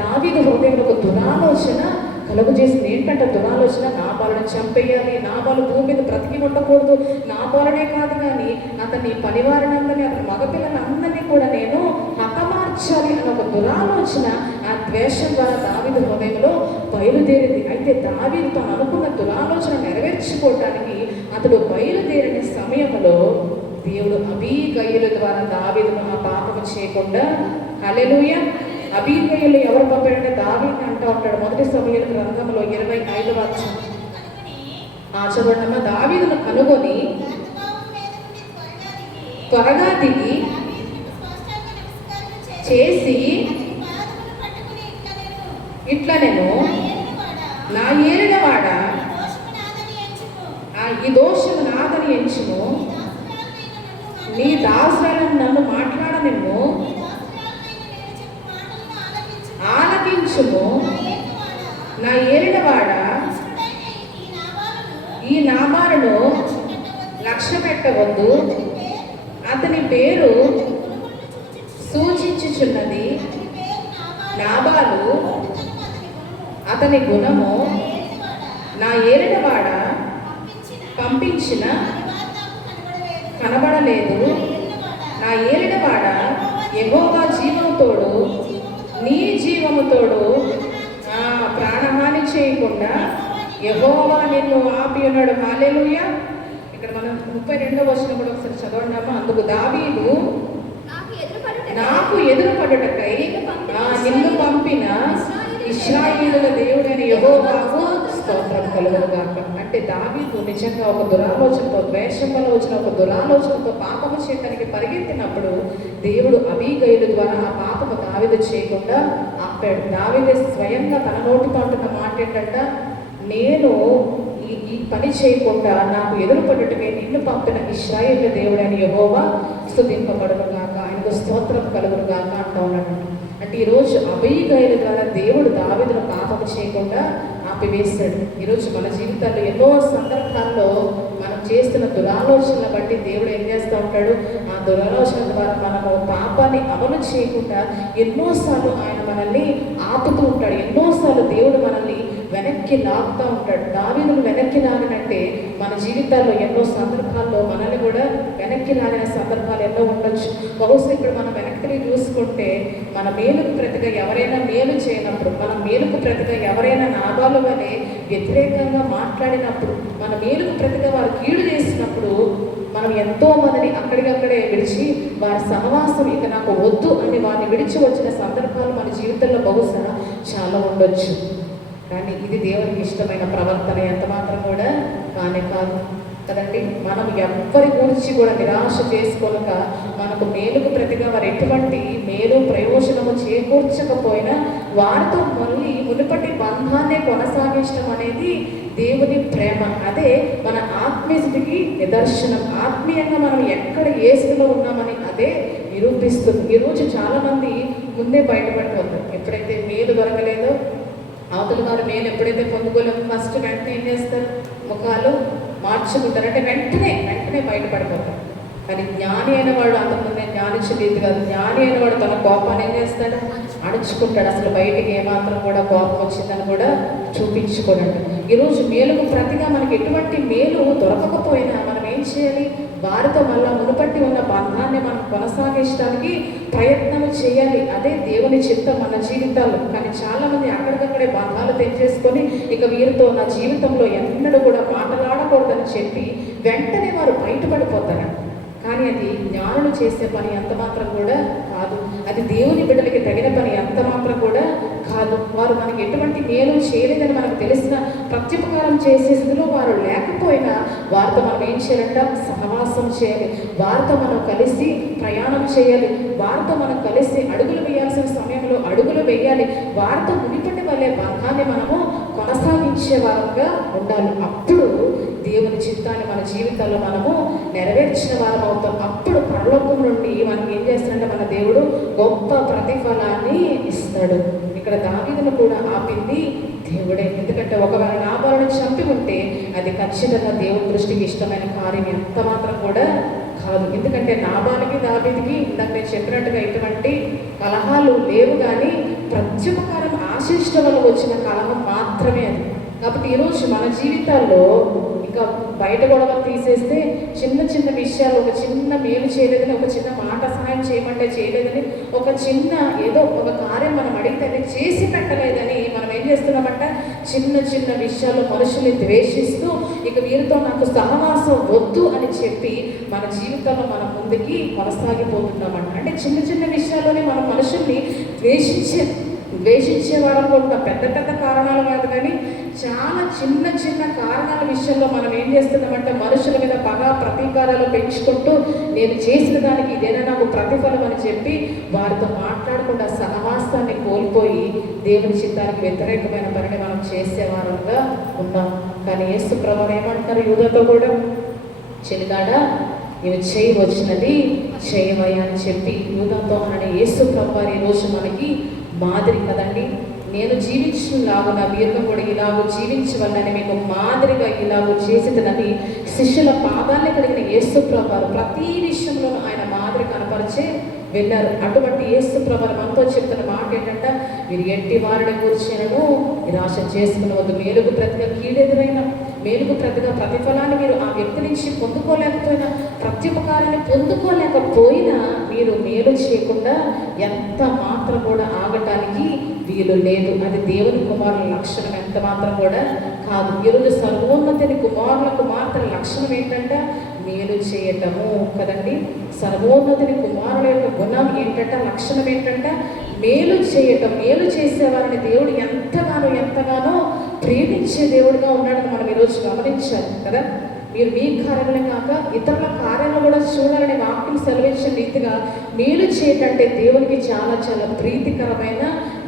దావీదు హృదయంలో ఒక దురాలోచన కలుగు చేసింది. ఏంటంటే దురాలోచన, నాబాలుని చంపేయాలి, నాబాలు భూమి మీద బ్రతికి ఉండకూడదు, నాబాలునే కాదు కానీ అతని పనివారినందరినీ, అతని మగపిల్లలందరినీ కూడా నేను హతమార్చాలి అన్న ఒక దురాలోచన ఆ ద్వేషం ద్వారా దావీదు హృదయంలో బయలుదేరింది. అయితే దావీదు తను అనుకున్న దురాలోచన నెరవేర్చుకోవటానికి అతడు బయలుదేరిన సమయంలో దేవుడు అబీగయీలు ద్వారా దావీదును ఆ పాపము చేయకుండా, హల్లెలూయా, అబీగయీలు ఎవరు పంపాడంటే దావీదుని అంటూ ఉంటాడు. 1 సమూయేలు గ్రంథంలో 25వ అధ్యాయం చదవండమ్మా. దావీదును కనుగొని త్వరగా దిగి చేసి ఇట్లా నేను నా ఏలినవాడ ఈ దోషము నాదని ఎంచును, నీ దాసులను నన్ను మాట్లాడనేమో, ఏలినవాడ ఈ నాబాలును లక్ష్య పెట్టవద్దు, అతని పేరు సూచించుచున్నది. నాబాలు అతని గుణము, నా ఏలినవాడ పంపించిన కనబడలేదు. నా ఏలినవాడ యెహోవా జీవముతోడు నీ జీవముతోడు ప్రాణహాని చేయకుండా యెహోవా నిన్ను ఆపి ఉన్నాడు. హల్లెలూయా. ఇక్కడ మనం 32వ వచనం కూడా ఒకసారి చదవండి. అందుకు దావీదు నాకు ఎదురుపడుటకై నిన్ను పంపిన ఇశ్రాయేలుల దేవుడైన యెహోవాకు స్తోత్రం కలుగునుగాక. అంటే దావీదు నిజంగా ఒక దురాలోచనతో, ద్వేషం వల్ల వచ్చిన ఒక దురాలోచనతో పాపము చేయడానికి పరిగెత్తినప్పుడు దేవుడు అబీగయలు ద్వారా ఆ పాపము దావీదు చేయకుండా ఆపాడు. దావీదు స్వయంగా తన నోటితో అంటున్న మాట ఏంటంట, నేను ఈ పని చేయకుండా నాకు ఎదురుపడుటకై నిన్ను పంపిన ఇశ్రాయేలు దేవుడైన యెహోవా స్తుతింపబడునుగాక, ఆయనకు స్తోత్రం కలుగునుగాక అంటా ఉన్నాడు. అంటే ఈరోజు అబీగయలు ద్వారా దేవుడు దావీదును పాపము చేయకుండా ఆపివేశాడు. ఈరోజు మన జీవితాల్లో ఎన్నో సందర్భాల్లో మనం చేస్తున్న దురాలోచనలు బట్టి దేవుడు ఏం చేస్తూ ఉంటాడు, ఆ దురాలోచన ద్వారా మనము పాపాన్ని అమలు చేయకుండా ఎన్నోసార్లు ఆయన మనల్ని ఆపుతూ ఉంటాడు. ఎన్నోసార్లు దేవుడు మనల్ని వెనక్కి లాగుతూ ఉంటాడు. దావీదును వెనక్కి లాగినట్టే మన జీవితాల్లో ఎన్నో సందర్భాల్లో మనల్ని కూడా వెనక్కి లాగిన సందర్భాలు ఎన్నో ఉండొచ్చు. బహుశా ఇప్పుడు మనం వెనక్కి చూసుకుంటే మన మేలుకు ప్రతిగా ఎవరైనా మేలు చేయనప్పుడు, మన మేలుకు ప్రతిగా ఎవరైనా నాబాలు వలె వ్యతిరేకంగా మాట్లాడినప్పుడు, మన మేలుకు ప్రతిగా వారు కీడు చేసినప్పుడు మనం ఎంతో మందిని అక్కడికక్కడే విడిచి వారి సహవాసం ఇక నాకు వద్దు అని వారిని విడిచి వచ్చిన సందర్భాలు మన జీవితంలో బహుశా చాలా ఉండొచ్చు. కానీ ఇది దేవునికి ఇష్టమైన ప్రవర్తన ఎంత మాత్రం కూడా కానే కాదు కదండి. మనం ఎవ్వరి గురించి కూడా నిరాశ చేసుకోలేక మనకు మేలుకు ప్రతిగా వారు ఎటువంటి మేలు ప్రయోజనము చేకూర్చకపోయినా వారితో మళ్ళీ మునుపటి బంధాన్ని కొనసాగించడం అనేది దేవుని ప్రేమ. అదే మన ఆత్మీయతకి నిదర్శనం. ఆత్మీయంగా మనం ఎక్కడ ఏ స్థితిలో ఉన్నామని అదే నిరూపిస్తుంది. ఈరోజు చాలామంది ముందే బయటపడిపోతారు. ఎప్పుడైతే మేలు దొరకలేదో, అవతల వారు మేలు ఎప్పుడైతే పొందుకోలేము, ఫస్ట్ వెంటనే ఏం చేస్తారు, ముఖాలు మార్చుకుంటారు. అంటే వెంటనే బయటపడిపోతారు. కానీ జ్ఞాని అయిన వాడు అంతకుముందే జ్ఞానించలేదు కాదు. జ్ఞాని అయిన వాడు తన కోపాన్ని ఏం చేస్తాడు, అణుచుకుంటాడు. అసలు బయటికి ఏమాత్రం కూడా కోపం వచ్చిందని కూడా చూపించుకోడండి. ఈరోజు మేలుకు ప్రతిగా మనకి ఎటువంటి మేలు దొరకకపోయినా మనం ఏం చేయాలి, వారితో మళ్ళా మునుపట్టి ఉన్న బంధాన్ని మనం కొనసాగించడానికి ప్రయత్నం చేయాలి. అదే దేవుని చిత్తం మన జీవితాల్లో. కానీ చాలామంది అక్కడికక్కడే బంధాలు తెంచేసుకొని ఇక వీరితో నా జీవితంలో ఎన్నడూ కూడా మాట్లాడకూడదని చెప్పి వెంటనే వారు బయటపడిపోతారు. కానీ అది జ్ఞానులు చేసే పని అంత మాత్రం కూడా కాదు. అది దేవుని బిడ్డలకి తగిన పని అంత మాత్రం కూడా కాదు. వారు మనకి ఎటువంటి మేలు చేయలేదని మనకు తెలిసిన ప్రత్యుపకారం చేసే స్థితిలో వారు లేకపోయినా వారితో మనం ఏం చేయాలంట, సహవాసం చేయాలి. వారితో మనం కలిసి ప్రయాణం చేయాలి. వారితో మనం కలిసి అడుగులు వేయాల్సిన సమయంలో అడుగులు వేయాలి. వారితో మునిపటి వల్లే బంధాన్ని మనము కొనసాగించే వారంగా ఉండాలి. అప్పుడు దేవుని చిత్తాన్ని మన జీవితంలో మనము నెరవేర్చిన వారం అవుతాం. అప్పుడు పరలోకం నుండి మనకి ఏం చేస్తాడంటే మన దేవుడు గొప్ప ప్రతిఫలాన్ని ఇస్తాడు. ఇక్కడ దావీదును కూడా ఆపింది దేవుడే. ఎందుకంటే ఒకవేళ నాబాలును చంపి ఉంటే అది ఖచ్చితంగా దేవుని దృష్టికి ఇష్టమైన కార్యం ఎంత మాత్రం కూడా కాదు. ఎందుకంటే నాబాలుకి దావీదుకి ఇందాక నేను చెప్పినట్టుగా ఎటువంటి కలహాలు లేవు, కానీ ప్రత్యుపకారం ఆశించడం వల్ల వచ్చిన కలహం మాత్రమే అది. కాబట్టి ఈరోజు మన జీవితాల్లో ఇంకా బయట గొడవ తీసేస్తే చిన్న చిన్న విషయాలు, ఒక చిన్న మేలు చేయలేదని, ఒక చిన్న మాట సహాయం చేయమంటే చేయలేదని, ఒక చిన్న ఏదో ఒక కార్యం మనం అడిగితే అది చేసి పెట్టలేదని మనం ఏం చేస్తున్నామంట, చిన్న చిన్న విషయాలు మనుషుల్ని ద్వేషిస్తూ ఇక వీరితో నాకు సహవాసం వద్దు అని చెప్పి మన జీవితంలో మనం ముందుకి కొనసాగిపోతున్నామంట. అంటే చిన్న చిన్న విషయాల్లోనే మనం మనుషుల్ని ద్వేషించేవారు అనుకుంటున్నాం. పెద్ద పెద్ద కారణాలు కాదు, కానీ చాలా చిన్న చిన్న కారణాల విషయంలో మనం ఏం చేస్తున్నామంటే మనుషుల మీద పగ ప్రతీకారాలు పెంచుకుంటూ నేను చేసిన దానికి ఇదేనా నాకు ప్రతిఫలం అని చెప్పి వారితో మాట్లాడకుండా సహవాసాన్ని కోల్పోయి దేవుని చిత్తానికి వ్యతిరేకమైన పనిని మనం చేసేవారంగా ఉన్నాం. కానీ యేసు ప్రభువు ఏమంటారు యూదతో కూడా, చెలిగాడా నీవు చేయవచ్చినది చేయవయ్యా అని చెప్పి యూదతో అనే యేసు ప్రభువు ఈరోజు మనకి మాదిరి కదండి. నేను జీవించులాగున మీరు కూడా ఇలాగూ జీవించవలని మీకు మాదిరిగా ఇలాగూ చేసేదనని శిష్యుల పాదాన్ని కలిగిన యేసు ప్రభువారు ప్రతి విషయంలోనూ ఆయన మాదిరి కనపరిచే వెళ్ళారు. అటువంటి యేసు ప్రభువారు మనతో చెప్తున్న మాట ఏంటంటే, మీరు ఎట్టి వారిని కూర్చొనను నిరాశ చేసుకునవద్దు. మేలుకు ప్రతిగా కీడెదురైన మేలుకు ప్రతిగా ప్రతిఫలాన్ని మీరు ఆ వ్యక్తి నుంచి పొందుకోలేకపోయినా, ప్రత్యుపకారాన్ని పొందుకోలేకపోయినా మీరు మేలు చేయకుండా ఎంత మాత్రం కూడా ఆగటానికి వీలు లేదు. అది దేవుని కుమారుల లక్షణం ఎంత మాత్రం కూడా కాదు. ఈరోజు సర్వోన్నతిని కుమారుల కుమార్తెల లక్షణం ఏంటంటే మేలు చేయటము కదండి. సర్వోన్నతిని కుమారుల యొక్క గుణం ఏంటంటే, లక్షణం ఏంటంటే మేలు చేయటం. మేలు చేసేవారిని దేవుడు ఎంతగానో ప్రేమించే దేవుడిగా ఉన్నాడని మనం ఈరోజు గమనించాలి కదా. మీరు మీ కార్యాలనే కాక ఇతరుల కార్యాలను కూడా చూడాలని వాక్యం సెలవించిన రీతిగా మేలు చేయటంటే దేవునికి చాలా చాలా ప్రీతికరమైన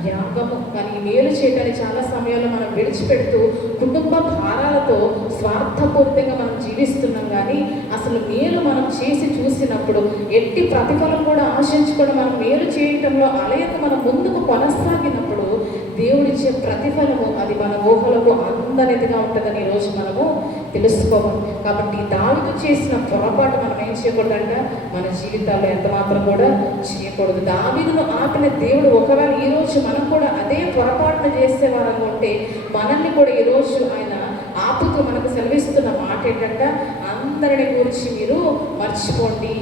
యాగము. కానీ మేలు చేయటానికి చాలా సమయాల్లో మనం విడిచిపెడుతూ కుటుంబ భారాలతో స్వార్థపూరితంగా మనం జీవిస్తున్నాం. కానీ అసలు మేలు మనం చేసి చూసినప్పుడు ఎట్టి ప్రతిఫలం కూడా ఆశించుకొని మనం మేలు చేయటంలో అలయక మనం ముందుకు కొనసాగినప్పుడు దేవుడిచ్చే ప్రతిఫలము అది మన ఊహలకు అందనిదిగా ఉంటుందని ఈరోజు మనము తెలుసుకోవాలి. కాబట్టి దావీదు చేసిన పొరపాటు మనం ఏం చేయకూడదంటే మన జీవితాల్లో ఎంత మాత్రం కూడా చేయకూడదు. దావీదును ఆపిన దేవుడు ఒకవేళ ఈరోజు మనం కూడా అదే పొరపాటును చేసేవారంగా ఉంటే మనల్ని కూడా ఈరోజు ఆయన ఆపుతూ మనకు సెలవిస్తున్న మాట ఏంటంటే, అందరిని గురించి మీరు మర్చిపోండి,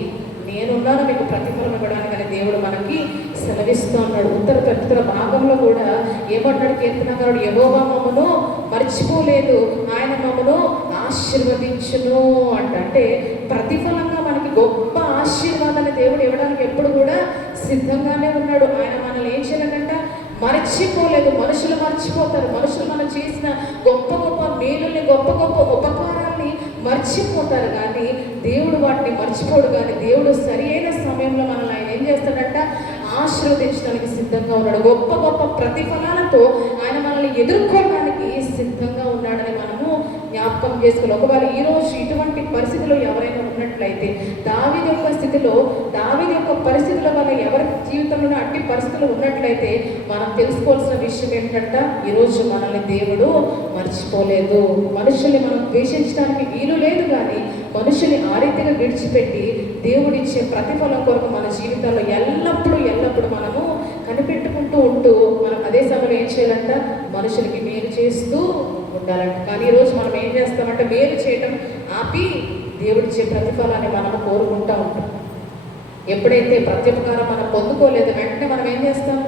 నేనున్నాను మీకు ప్రతిఫలం ఇవ్వడానికి అని దేవుడు మనకి సెలవిస్తూ ఉన్నాడు. ఉత్తర భాగంలో కూడా ఏమంటాడు కీర్తనకారుడు, యెహోవా మమ్మను మర్చిపోలేదు, ఆయన మమ్మను ఆశీర్వదించును అంటే ప్రతిఫలంగా మనకి గొప్ప ఆశీర్వాదాన్ని దేవుడు ఇవ్వడానికి ఎప్పుడు కూడా సిద్ధంగానే ఉన్నాడు. ఆయన మనల్ని ఏం చేయాలంట మర్చిపోలేదు. మనుషులు మర్చిపోతారు. మనుషులు మనం చేసిన గొప్ప గొప్ప మేలుల్ని, గొప్ప గొప్ప ఉపకారాన్ని మర్చిపోతారు. కానీ దేవుడు వాటిని మర్చిపోడు. కానీ దేవుడు సరి అయిన సమయంలో మనల్ని ఆయన ఏం చేస్తాడంట ఆశీర్వదించడానికి సిద్ధంగా ఉన్నాడు. గొప్ప గొప్ప ప్రతిఫలాలతో ఆయన మనల్ని ఎదుర్కోవడానికి సిద్ధంగా ఉన్నాడని మనము జ్ఞాపకం చేసుకోవాలి. ఒకవేళ ఈరోజు ఇటువంటి పరిస్థితుల్లో ఎవరైనా ఉన్నట్లయితే, దావీదు యొక్క స్థితిలో, దావీదు యొక్క పరిస్థితుల వల్ల ఎవరి జీవితంలో అట్టి పరిస్థితులు ఉన్నట్లయితే మనం తెలుసుకోవాల్సిన విషయం ఏంటంటే, ఈరోజు మనల్ని దేవుడు మర్చిపోలేదు. మనుషుల్ని మనం ద్వేషించడానికి వీలు లేదు. కానీ మనుషుల్ని ఆ రీతిగా విడిచిపెట్టి దేవుడిచ్చే ప్రతిఫలం కొరకు మన జీవితాల్లో ఎల్లప్పుడూ మనము కనిపెట్టుకుంటూ ఉంటూ మనం అదే సమయంలో ఏం చేయాలంట, మనుషులకి మేలు చేస్తూ ఉండాలంట. కానీ ఈరోజు మనం ఏం చేస్తామంటే మేలు చేయటం ఆపి దేవుడిచ్చే ప్రతిఫలాన్ని మనము కోరుకుంటూ ఉంటాం. ఎప్పుడైతే ప్రత్యుపకారం మనం పొందుకోలేదు వెంటనే మనం ఏం చేస్తాం,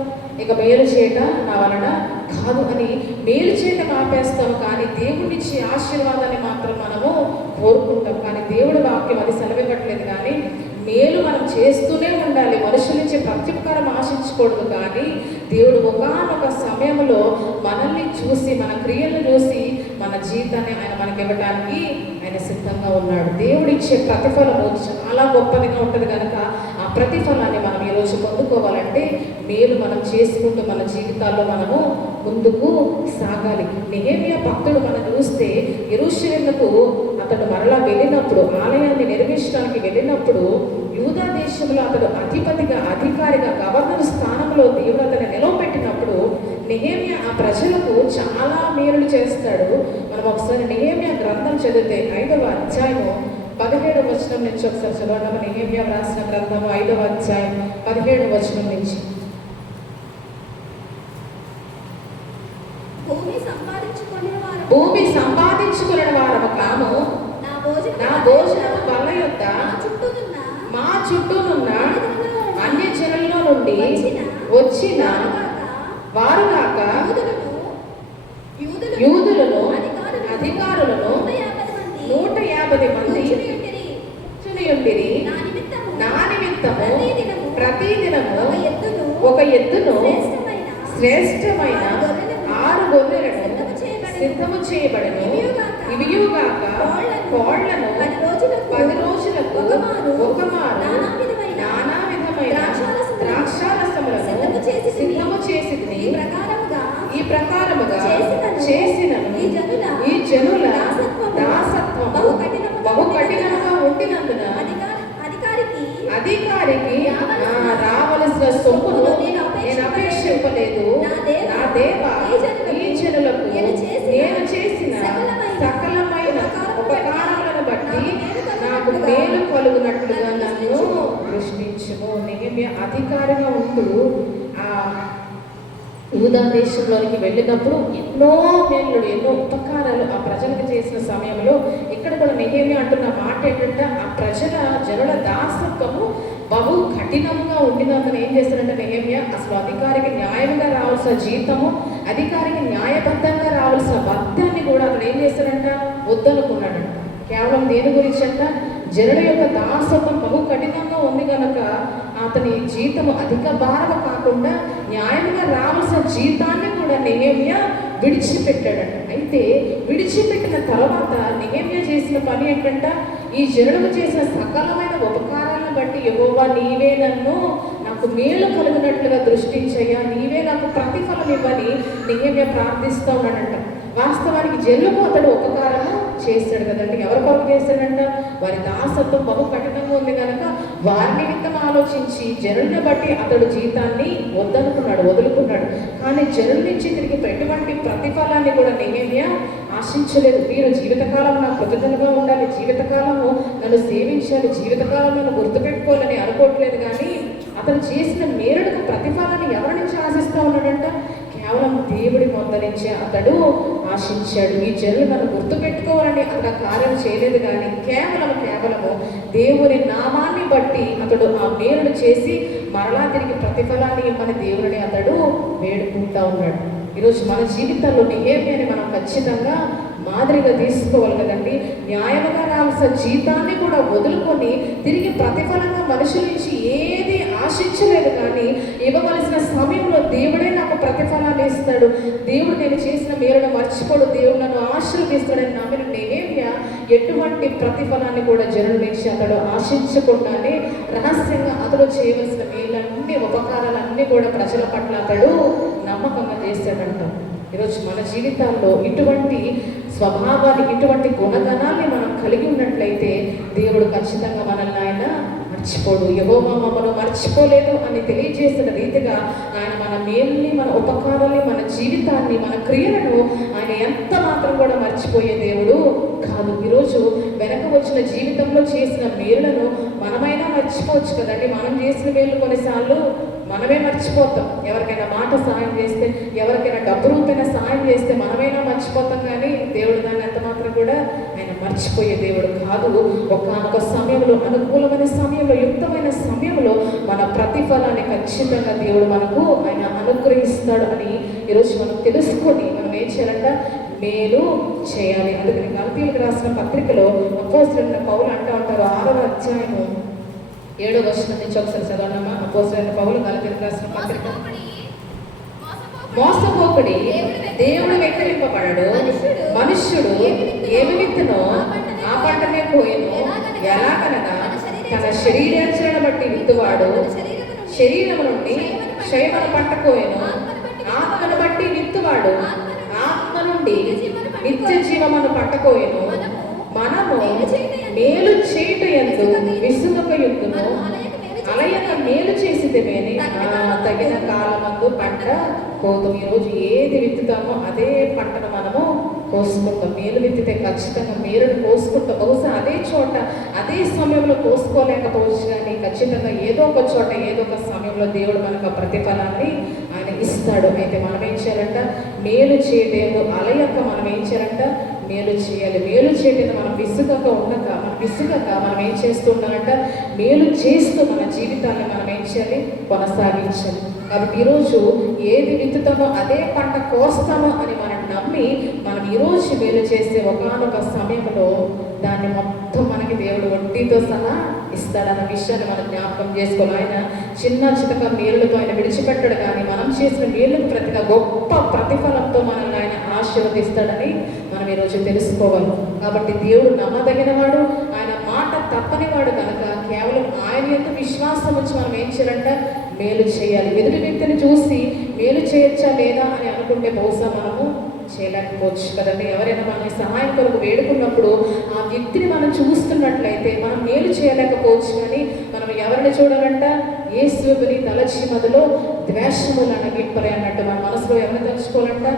ఇక మేలు చేయటం నా వలన కాదు అని మేలు చేయటం ఆపేస్తాం. కానీ దేవుడిచ్చే ఆశీర్వాదాన్ని మాత్రం మనము కోరుకుంటాం. కానీ దేవుడి వాక్యం అది సెలవివ్వట్లేదు. కానీ మేలు మనం చేస్తూనే ఉండాలి. మనుషుల నుంచి ప్రత్యుపకారం ఆశించకూడదు. కానీ దేవుడు ఒకానొక సమయంలో మనల్ని చూసి, మన క్రియలను చూసి మన జీవితాన్ని ఆయన మనకి ఇవ్వడానికి ఆయన సిద్ధంగా ఉన్నాడు. దేవుడిచ్చే ప్రతిఫలము చాలా గొప్పదిగా ఉంటుంది కనుక ఆ ప్రతిఫలాన్ని మనం ఈరోజు పొందుకోవాలంటే మేలు మనం చేసుకుంటూ మన జీవితాల్లో మనము ముందుకు సాగాలి. నెహెమ్యా భక్తుడు మనం చూస్తే యెరూషలేముకు అతడు మరలా వెళ్ళినప్పుడు, ఆలయాన్ని నిర్మించడానికి వెళ్ళినప్పుడు యూదా దేశంలో అతడు అధికారిగా గవర్నర్ స్థానంలో దేవుడు అతన్ని నిలవబెట్టినప్పుడు నెహెమ్యా ఆ ప్రజలకు చాలా మేలులు చేస్తాడు. మనం ఒకసారి నెహెమ్యా గ్రంథం చదివితే 5వ అధ్యాయము 17వ వచనం నుంచి ఒకసారి చదవడం. నెహెమ్యా రాసిన గ్రంథము 5వ అధ్యాయం 17వ వచనం నుంచి. భూమి సంపాదించుకునే వారము కాము, నా భోజనము బల్ల యొద్ద మా చుట్టూనున్న అన్య జనుల్లో నుండి వచ్చిన వారు కాక యూదులను అధికారులను 150 మంది చునియుండిరి. నా నిమిత్తము ప్రతిదినము ఒక ఎద్దును శ్రేష్టమైన 6 గొర్రెలను సిద్ధము చేయబడను. ఇవియుగాక కోళ్లను 10 రోజులకు ఒకమారు నానా విధమైన ద్రాక్షారసములను సిద్ధము చేసి ఈ ప్రకారముగా చేసినను ఈ జనుల దాసత్వము బహు కఠినంగా ఉండినందున అధికారికి రావలసిన సొమ్మును నేను అపేక్షింపలేదు. నా దేవా కలుగునట్లుగా నన్ను దృష్టించుము. నెహెమ్యా అధికారిగా ఉంటూ ఆ యూదా దేశంలోనికి వెళ్ళినప్పుడు ఎన్నో మేళ్ళు, ఎన్నో ఉపకారాలు ఆ ప్రజలకు చేసిన సమయంలో ఇక్కడ కూడా నెహెమ్యా అంటున్న మాట ఏంటంటే, ఆ జనుల దాసత్వము బహు కఠినంగా ఉండినందున ఏం చేస్తారంటే నెహెమ్యా అసలు అధికారికి న్యాయంగా రావాల్సిన జీతము, అధికారికి న్యాయబద్ధంగా రావాల్సిన భత్యాన్ని కూడా అతను ఏం చేస్తాడంట, వద్దనుకున్నాడంట. కేవలం దేని గురించి అంట, జనుల యొక్క దాసత్వం బహు కఠినంగా ఉంది కనుక అతని జీతము అధిక భారము కాకుండా న్యాయంగా రావాల్సిన జీతాన్ని కూడా నెహెమ్యా విడిచిపెట్టాడంట. అయితే విడిచిపెట్టిన తర్వాత నెహెమ్యా చేసిన పని ఏంటంట, ఈ జనులకు చేసిన సకలమైన ఉపకారాలను బట్టి యెహోవా నీవే నాకు మేలు కలిగినట్లుగా దృష్టించయ్యా, నీవే నాకు ప్రతిఫలం ఇవ్వని నెహెమ్యా ప్రార్థిస్తూ ఉన్నాడంట. వాస్తవానికి జనులకు అతడు ఉపకారము చేస్తాడు కదండి. ఎవరి కొరకు చేస్తాడంట, వారి దాసత్వం బహు కఠినంగా ఉంది కనుక వారి నిమిత్తం ఆలోచించి జనుల్ని బట్టి అతడు జీతాన్ని వదులుకున్నాడు. కానీ జనుల నుంచి తిరిగి ఎటువంటి ప్రతిఫలాన్ని కూడా నెహెమ్యా ఆశించలేదు. మీరు జీవితకాలం నా కృతజ్ఞతగా ఉండాలి, జీవితకాలము నన్ను సేవించాలి, జీవితకాలం నన్ను గుర్తుపెట్టుకోవాలని అనుకోవట్లేదు. కానీ అతను చేసిన మేలుకు ప్రతిఫలాన్ని ఎవరి నుంచి ఆశిస్తూ ఉన్నాడంట, కేవలం దేవుడి మొదల నుంచే అతడు ఆశించాడు. ఈ జనులు నన్ను గుర్తుపెట్టుకోవాలని అతడు కార్యం చేయలేదు, కానీ కేవలము దేవుని నామాన్ని బట్టి అతడు ఆ మేలును చేసి మరలా తిరిగి ప్రతిఫలాన్ని ఇమ్మని దేవుడిని అతడు వేడుకుంటా ఉన్నాడు. ఈరోజు మన జీవితంలో నెహెమ్యాని మనం ఖచ్చితంగా మాదిరిగా తీసుకోవాలి కదండి. న్యాయంగా రావాల్సిన జీతాన్ని కూడా వదులుకొని తిరిగి ప్రతిఫలంగా మనుషుల నుంచి ఏది ఆశించలేదు, కానీ ఇవ్వవలసిన సమయంలో దేవుడే నాకు ప్రతిఫలాన్ని ఇస్తాడు, దేవుడు నేను చేసిన మేలును మర్చిపోడు, దేవుడు నన్ను ఆశీర్వదిస్తాడని నమ్మిన నెహెమ్యా ఎటువంటి ప్రతిఫలాన్ని కూడా జనుల నుంచి అతడు ఆశించకుండానే రహస్యంగా అతడు చేయవలసిన మేలన్నీ, ఉపకారాలన్నీ కూడా ప్రజల పట్ల అతడు నమ్మకంగా చేశాడంట. ఈరోజు మన జీవితాల్లో ఇటువంటి స్వభావాన్ని, ఇటువంటి గుణగణాన్ని మనం కలిగి ఉన్నట్లయితే దేవుడు ఖచ్చితంగా మనల్ని ఆయన మర్చిపోడు. యెహోవా మమ్మల్ని మర్చిపోలేదు అని తెలియజేసిన రీతిగా ఆయన మన మేలుని, మన ఉపకారాన్ని, మన జీవితాన్ని, మన క్రియలను ఆయన ఎంత మాత్రం కూడా మర్చిపోయే దేవుడు కాదు. ఈరోజు వెనక వచ్చిన జీవితంలో చేసిన మేలులను మనమైనా మర్చిపోవచ్చు కదండి. మనం చేసిన మేలు కొన్నిసార్లు మనమే మర్చిపోతాం. ఎవరికైనా మాట సహాయం చేస్తే, ఎవరికైనా డబ్బు రూపైన సహాయం చేస్తే మనమైనా మర్చిపోతాం, కానీ దేవుడు దాన్ని ఎంత మాత్రం కూడా ఆయన మర్చిపోయే దేవుడు కాదు. ఒకానొక సమయంలో, అనుకూలమైన సమయంలో, యుక్తమైన సమయంలో మన ప్రతిఫలాన్ని ఖచ్చితంగా దేవుడు మనకు ఆయన అనుగ్రహిస్తాడు అని ఈరోజు మనం తెలుసుకొని మనం ఏం చేయాలంట, మేలు చేయాలి. అందుకని గలతీయులకు రాసిన పత్రికలో అపోస్తలుడైన పౌలు అంటూ ఉంటారు, 6వ అధ్యాయము 7వ వచనం నుంచి ఒకసారి చదవనమ్మా. అపోస్తలుడైన పౌలు గలతీయులకు రాసిన పత్రిక, మోసపోకుడి, దేవుడు వెక్కిరింపబడడు, మనుష్యుడు ఏమి విత్తునో ఆ పంటనే పోయిను. ఎలాగనగా తన శరీరాచరణ బట్టి విత్తువాడు శరీరము నుండి క్షయమను పంట కోయను, ఆత్మను బట్టి విత్తువాడు ఆత్మ నుండి నిత్య జీవమును పట్టకోయను. మనము మేలు చేయుట యందు విసుగక యుద్ధము అలయక మేలు చేసితేమేని తగిన కాలమందు పంట కోదు. ఈరోజు ఏది విత్తుతామో అదే పంటను మనము కోసుకుంటాం. మేలు విత్తితే ఖచ్చితంగా మేలును కోసుకుంటాం. బహుశా అదే చోట అదే సమయంలో కోసుకోలేకపోవచ్చు, కానీ ఖచ్చితంగా ఏదో ఒక చోట ఏదో ఒక సమయంలో దేవుడు మనకు ఆ ప్రతిఫలాన్ని ఆయన ఇస్తాడు. అయితే మనం ఏం చేయాలంట, మేలు చేయలేదు అలయక మనం ఏం చేయాలంట, మేలు చేయాలి. మేలు చేయలేదు మనం విసుగక మనం ఏం చేస్తూ ఉండాలంట, మేలు చేస్తూ మన జీవితాన్ని మనం ఏం చేయాలి, కొనసాగించాలి. కాబట్టి ఈరోజు ఏది విత్తుతామో అదే పంట కోస్తామో అని మనం నమ్మి మనం ఈరోజు మేలు చేసే ఒకానొక సమయంలో దాన్ని మొత్తం మనకి దేవుడు వడ్డీతో సహా ఇస్తాడన్న విషయాన్ని మనం జ్ఞాపకం చేసుకోవాలి. ఆయన చిన్న చితక మేలులతో ఆయన విడిచిపెట్టాడు, కానీ మనం చేసిన మేలుకు ప్రతిగా గొప్ప ప్రతిఫలంతో మనల్ని ఆయన ఆశీర్వదిస్తాడని మనం ఈరోజు తెలుసుకోవాలి. కాబట్టి దేవుడు నమ్మదగిన వాడు, ఆయన మాట తప్పని వాడు కనుక కేవలం ఆయన యొక్క విశ్వాసం వచ్చి మనం ఏం చేయాలంట, మేలు చేయాలి. ఎదుటి వ్యక్తిని చూసి మేలు చేయొచ్చా లేదా అని అనుకుంటే బహుశా మనము చేయలేకపోవచ్చు కదండి. ఎవరైనా మనకి సహాయం కొరకు వేడుకున్నప్పుడు ఆ వ్యక్తిని మనం చూస్తున్నట్లయితే మనం మేలు చేయలేకపోవచ్చు. కానీ మనం ఎవరిని చూడాలంట? యేసుని తలచి మొదలు ద్వేషములు అణగింపలే అన్నట్టు మన మనసులో ఎవరిని తలుచుకోవాలంట?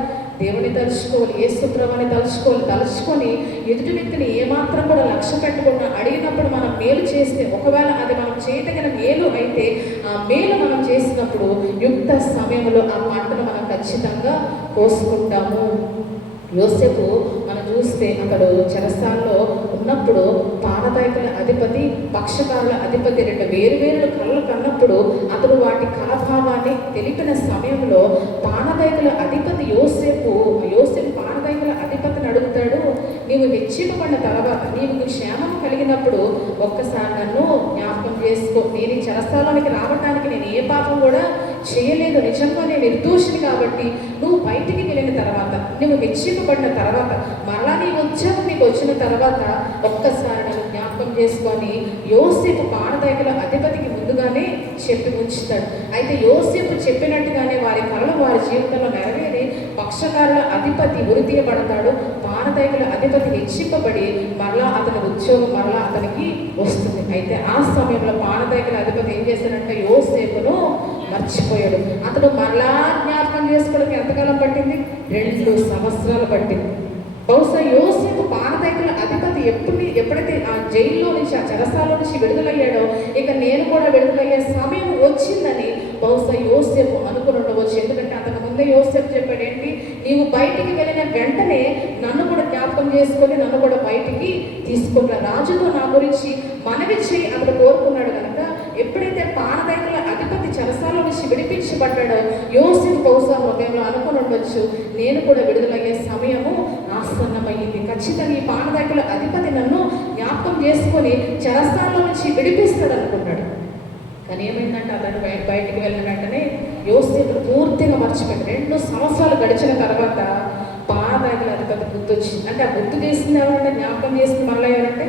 దేవుని తలుచుకోవాలి, యేసు ప్రభువుని తలుచుకోవాలి. తలుచుకొని ఎదుటి వ్యక్తిని ఏమాత్రం కూడా లక్ష్య పెట్టకుండా అడిగినప్పుడు మనం మేలు చేస్తే, ఒకవేళ అది మనం చేయదగిన మేలు అయితే ఆ మేలు మనం చేసినప్పుడు యుక్త సమయంలో ఆ పంటను మనం ఖచ్చితంగా కోసుకుంటాము. యోసేపు మనం చూస్తే అతడు చెరసాల్లో ఉన్నప్పుడు పానదాయకుల అధిపతి, పక్షకారుల అధిపతి రెండు వేరు కళ్ళు కన్నప్పుడు అతడు వాటి కలభావాన్ని తెలిపిన సమయంలో పానదాయకుల అధిపతి యోసేపు పానదాయకుల అధిపతిని అడుగుతాడు, నీవు హెచ్చింపబడిన తర్వాత నీకు క్షేమం కలిగినప్పుడు ఒక్కసారి నన్ను జ్ఞాపకం చేసుకో. నేను ఈ చెరసాలోనికి రావడానికి నేను ఏ పాపం కూడా చేయలేదు, నిజంగా నేను నిర్దోషిని కాబట్టి నువ్వు బయటికి వెళ్ళిన తర్వాత, నువ్వు హెచ్చింపబడిన తర్వాత, మరలా నీకు వచ్చిన తర్వాత ఒక్కసారి నన్ను జ్ఞాపకం చేసుకొని యోసేపు పానదాయకుల అధిపతికి ముందుగానే చెప్పి ఉంచుతాడు. అయితే యోసేపు చెప్పినట్టుగానే వారి కళలు వారి జీవితంలో నెరవేరి పక్షకారుల అధిపతి ఉరితీయబడతాడు. పానదాయకుల అధిపతి హెచ్చింపబడి మరలా అతని ఉద్యోగం మరలా అతనికి వస్తుంది. అయితే ఆ సమయంలో పానదాయకుల అధిపతి ఏం చేశాడంటే యోసేపును మర్చిపోయాడు. అతడు మరలా జ్ఞాపకం చేసుకోవడానికి ఎంతకాలం పట్టింది? 2 సంవత్సరాలు పట్టింది. బహుశా యోసేపు పానదాయకుల అధిపతి ఎప్పుడైతే ఆ జైల్లో నుంచి, ఆ చెరసాల నుంచి విడుదలయ్యాడో, ఇక నేను కూడా విడుదలయ్యే సమయం వచ్చిందని బహుశా యోసేపు అనుకుని ఉండవచ్చు. ఎందుకంటే అంతకు ముందే యోసేపు చెప్పాడు ఏంటి? నీవు బయటికి వెళ్ళిన వెంటనే నన్ను కూడా జ్ఞాపకం చేసుకొని నన్ను కూడా బయటికి తీసుకున్న రాజుతో నా గురించి మనవి చేయి అతడు కోరుకున్నాడు కనుక ఎప్పుడైతే పానదాయకుల అధిపతి చెరసాల నుంచి విడిపించబడ్డాడో యోసేపు బహుశా హృదయంలో అనుకుని ఉండొచ్చు, నేను కూడా విడుదలయ్యే సమయము ఆసన్నమైంది. ఖచ్చితంగా ఈ పానదాయకుల అధిపతి నన్ను జ్ఞాపకం చేసుకొని చెరసాలలో నుంచి విడిపిస్తాడు అనుకున్నాడు. కానీ ఏమైందంటే అతను బయటికి వెళ్ళిన వెంటనే యోసేపు పూర్తిగా మర్చిపోయాడు. 2 సంవత్సరాలు గడిచిన తర్వాత పానదాయకుల అధిపతి గుర్తొచ్చింది. అంటే ఆ గుర్తు చేసింది ఎవరంటే, జ్ఞాపకం చేసింది మళ్ళీ ఎవరంటే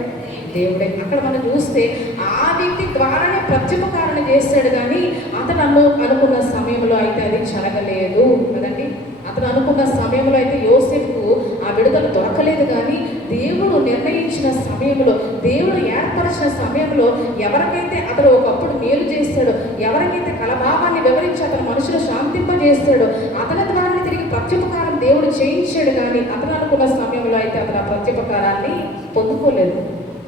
దేవుడే. అక్కడ మనం చూస్తే ఆ వ్యక్తి ద్వారానే ప్రత్యుపకారణ చేశాడు, కానీ అతను అనుకున్న సమయంలో అయితే అది జరగలేదు కదండి. అతను అనుకున్న సమయంలో అయితే యోసేపుకు ఆ విడుదల దొరకలేదు. కానీ దేవుడు నిర్ణయించిన సమయంలో, దేవుడు ఏర్పరిచిన సమయంలో ఎవరికైతే అతడు ఒకప్పుడు మేలు చేస్తాడో, ఎవరికైతే కలభావాన్ని వివరించి అతను మనుషులు శాంతింపజేస్తాడో అతని ద్వారా తిరిగి ప్రత్యుపకారం దేవుడు చేయించాడు. కానీ అతను అనుకున్న సమయంలో అయితే అతను ఆ ప్రత్యుపకారాన్ని పొందుకోలేదు.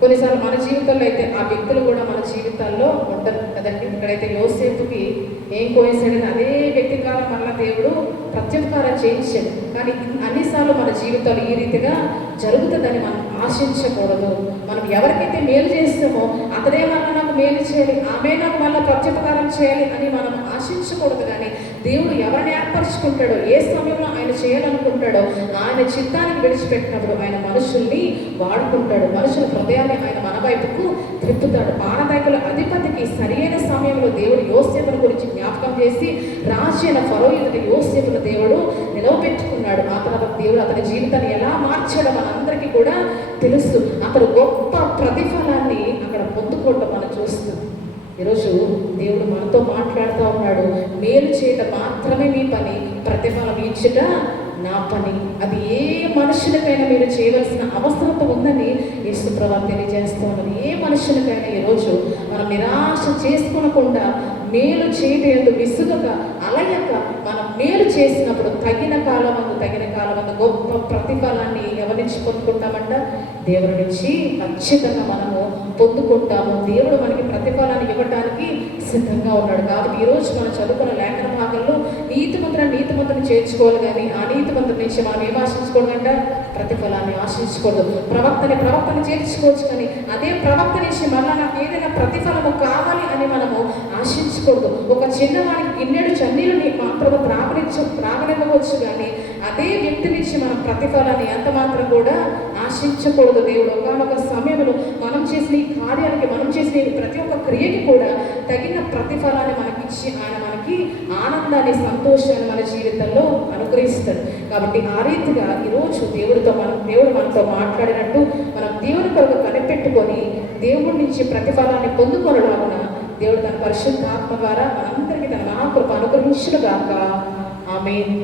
కొన్నిసార్లు మన జీవితంలో అయితే ఆ వ్యక్తులు కూడా మన జీవితాల్లో ఉంటారు కదండి. ఇక్కడైతే యోసేపుకి ఏం కోసాడని అదే వ్యక్తి ద్వారా మళ్ళీ దేవుడు ప్రత్యుపకారం చేయించాడు. కానీ అన్నిసార్లు మన జీవితాలు ఈ రీతిగా జరుగుతుందని మనం ఆశించకూడదు. మనం ఎవరికైతే మేలు చేస్తామో అతడే మళ్ళీ నాకు మేలు చేయాలి, ఆమె నాకు మళ్ళీ ప్రత్యుపకారం చేయాలి అని మనం ఆశించకూడదు. కానీ దేవుడు ఎవరిని ఏర్పరచుకుంటాడో, ఏ సమయంలో ఆయన చేయాలనుకుంటాడో ఆయన చిత్తానికి విడిచిపెట్టినప్పుడు ఆయన మనుషుల్ని వాడుకుంటాడు. మనుషుల హృదయాన్ని ఆయన మన వైపుకు త్రిప్పుతాడు. పానదాయకుల అధిపతికి సరైన సమయంలో దేవుడు యోసేపును గురించి జ్ఞాపకం చేసి రాజు అయిన ఫరో ఎదుట యోసేపును దేవుడు నిలవబెట్టుకున్నాడు. ఆ తర్వాత దేవుడు అతని జీవితాన్ని ఎలా మార్చాడో మనందరికీ కూడా తెలుసు. అతడు గొప్ప ప్రతిఫలాన్ని అక్కడ పొందుకోవడం మనం చూస్తాం. ఈరోజు దేవుడు మనతో మాట్లాడుతూ ఉన్నాడు, మేలు చేయటం మాత్రమే మీ పని, ప్రతిఫలం ఇచ్చుట నా పని. అది ఏ మనుషులకైనా మీరు చేయవలసిన అవసరం ఉందని యేసు ప్రభువు తెలియజేస్తూ ఉన్నారు. ఏ మనుషులకైనా ఈరోజు మనం నిరాశ చేసుకోకుండా మేలు చేయటం విసుగక అలయక మనం మేలు చేసినప్పుడు తగిన కాలమందు గొప్ప ప్రతిఫలాన్ని ఎవరి నుంచి పొందుకుంటామంట? దేవుడి నుంచి ఖచ్చితంగా మనము పొందుకుంటాము. దేవుడు మనకి ప్రతిఫలాన్ని ఇవ్వడానికి సిద్ధంగా ఉన్నాడు. కాబట్టి ఈరోజు మనం చదువుకున్న లేఖన భాగంలో నీతిమంతుని చేర్చుకోవాలి, కానీ ఆ నీతిమంతుల నుంచి మనం ఏం ఆశించుకోవాలంట? ప్రతిఫలాన్ని ఆశించకూడదు. ప్రవక్తని చేర్చుకోవచ్చు, కానీ అదే ప్రవక్త నుంచి మళ్ళీ నాకు ఏదైనా ప్రతిఫలము కావాలి అని మనము ఆశించకూడదు. ఒక చిన్నవాడికి గిన్నెడు చన్నీరుని మాత్రము త్రాగనివ్వవచ్చు, కానీ అదే వ్యక్తి నుంచి మనం ప్రతిఫలాన్ని ఎంత మాత్రం కూడా ఆశించకూడదు. దేవుడు ఒకనొక సమయంలో మనం చేసిన ఈ కార్యాలకి, మనం చేసిన ప్రతి ఒక్క క్రియకి కూడా తగిన ప్రతిఫలాన్ని మనకిచ్చి ఆయన మనకి ఆనందాన్ని, సంతోషాన్ని మన జీవితంలో అనుగ్రహిస్తాడు. కాబట్టి ఆ రీతిగా ఈరోజు దేవుడు మనతో మాట్లాడినట్టు మనం దేవుని కొరకు కనిపెట్టుకొని దేవుడి నుంచి ప్రతిఫలాన్ని పొందుకొనలాగున దేవుడు తన పరిశుద్ధాత్మ ద్వారా మనందరికీ తన మహాకృప అనుగ్రహించును గాక. ఆమేన్.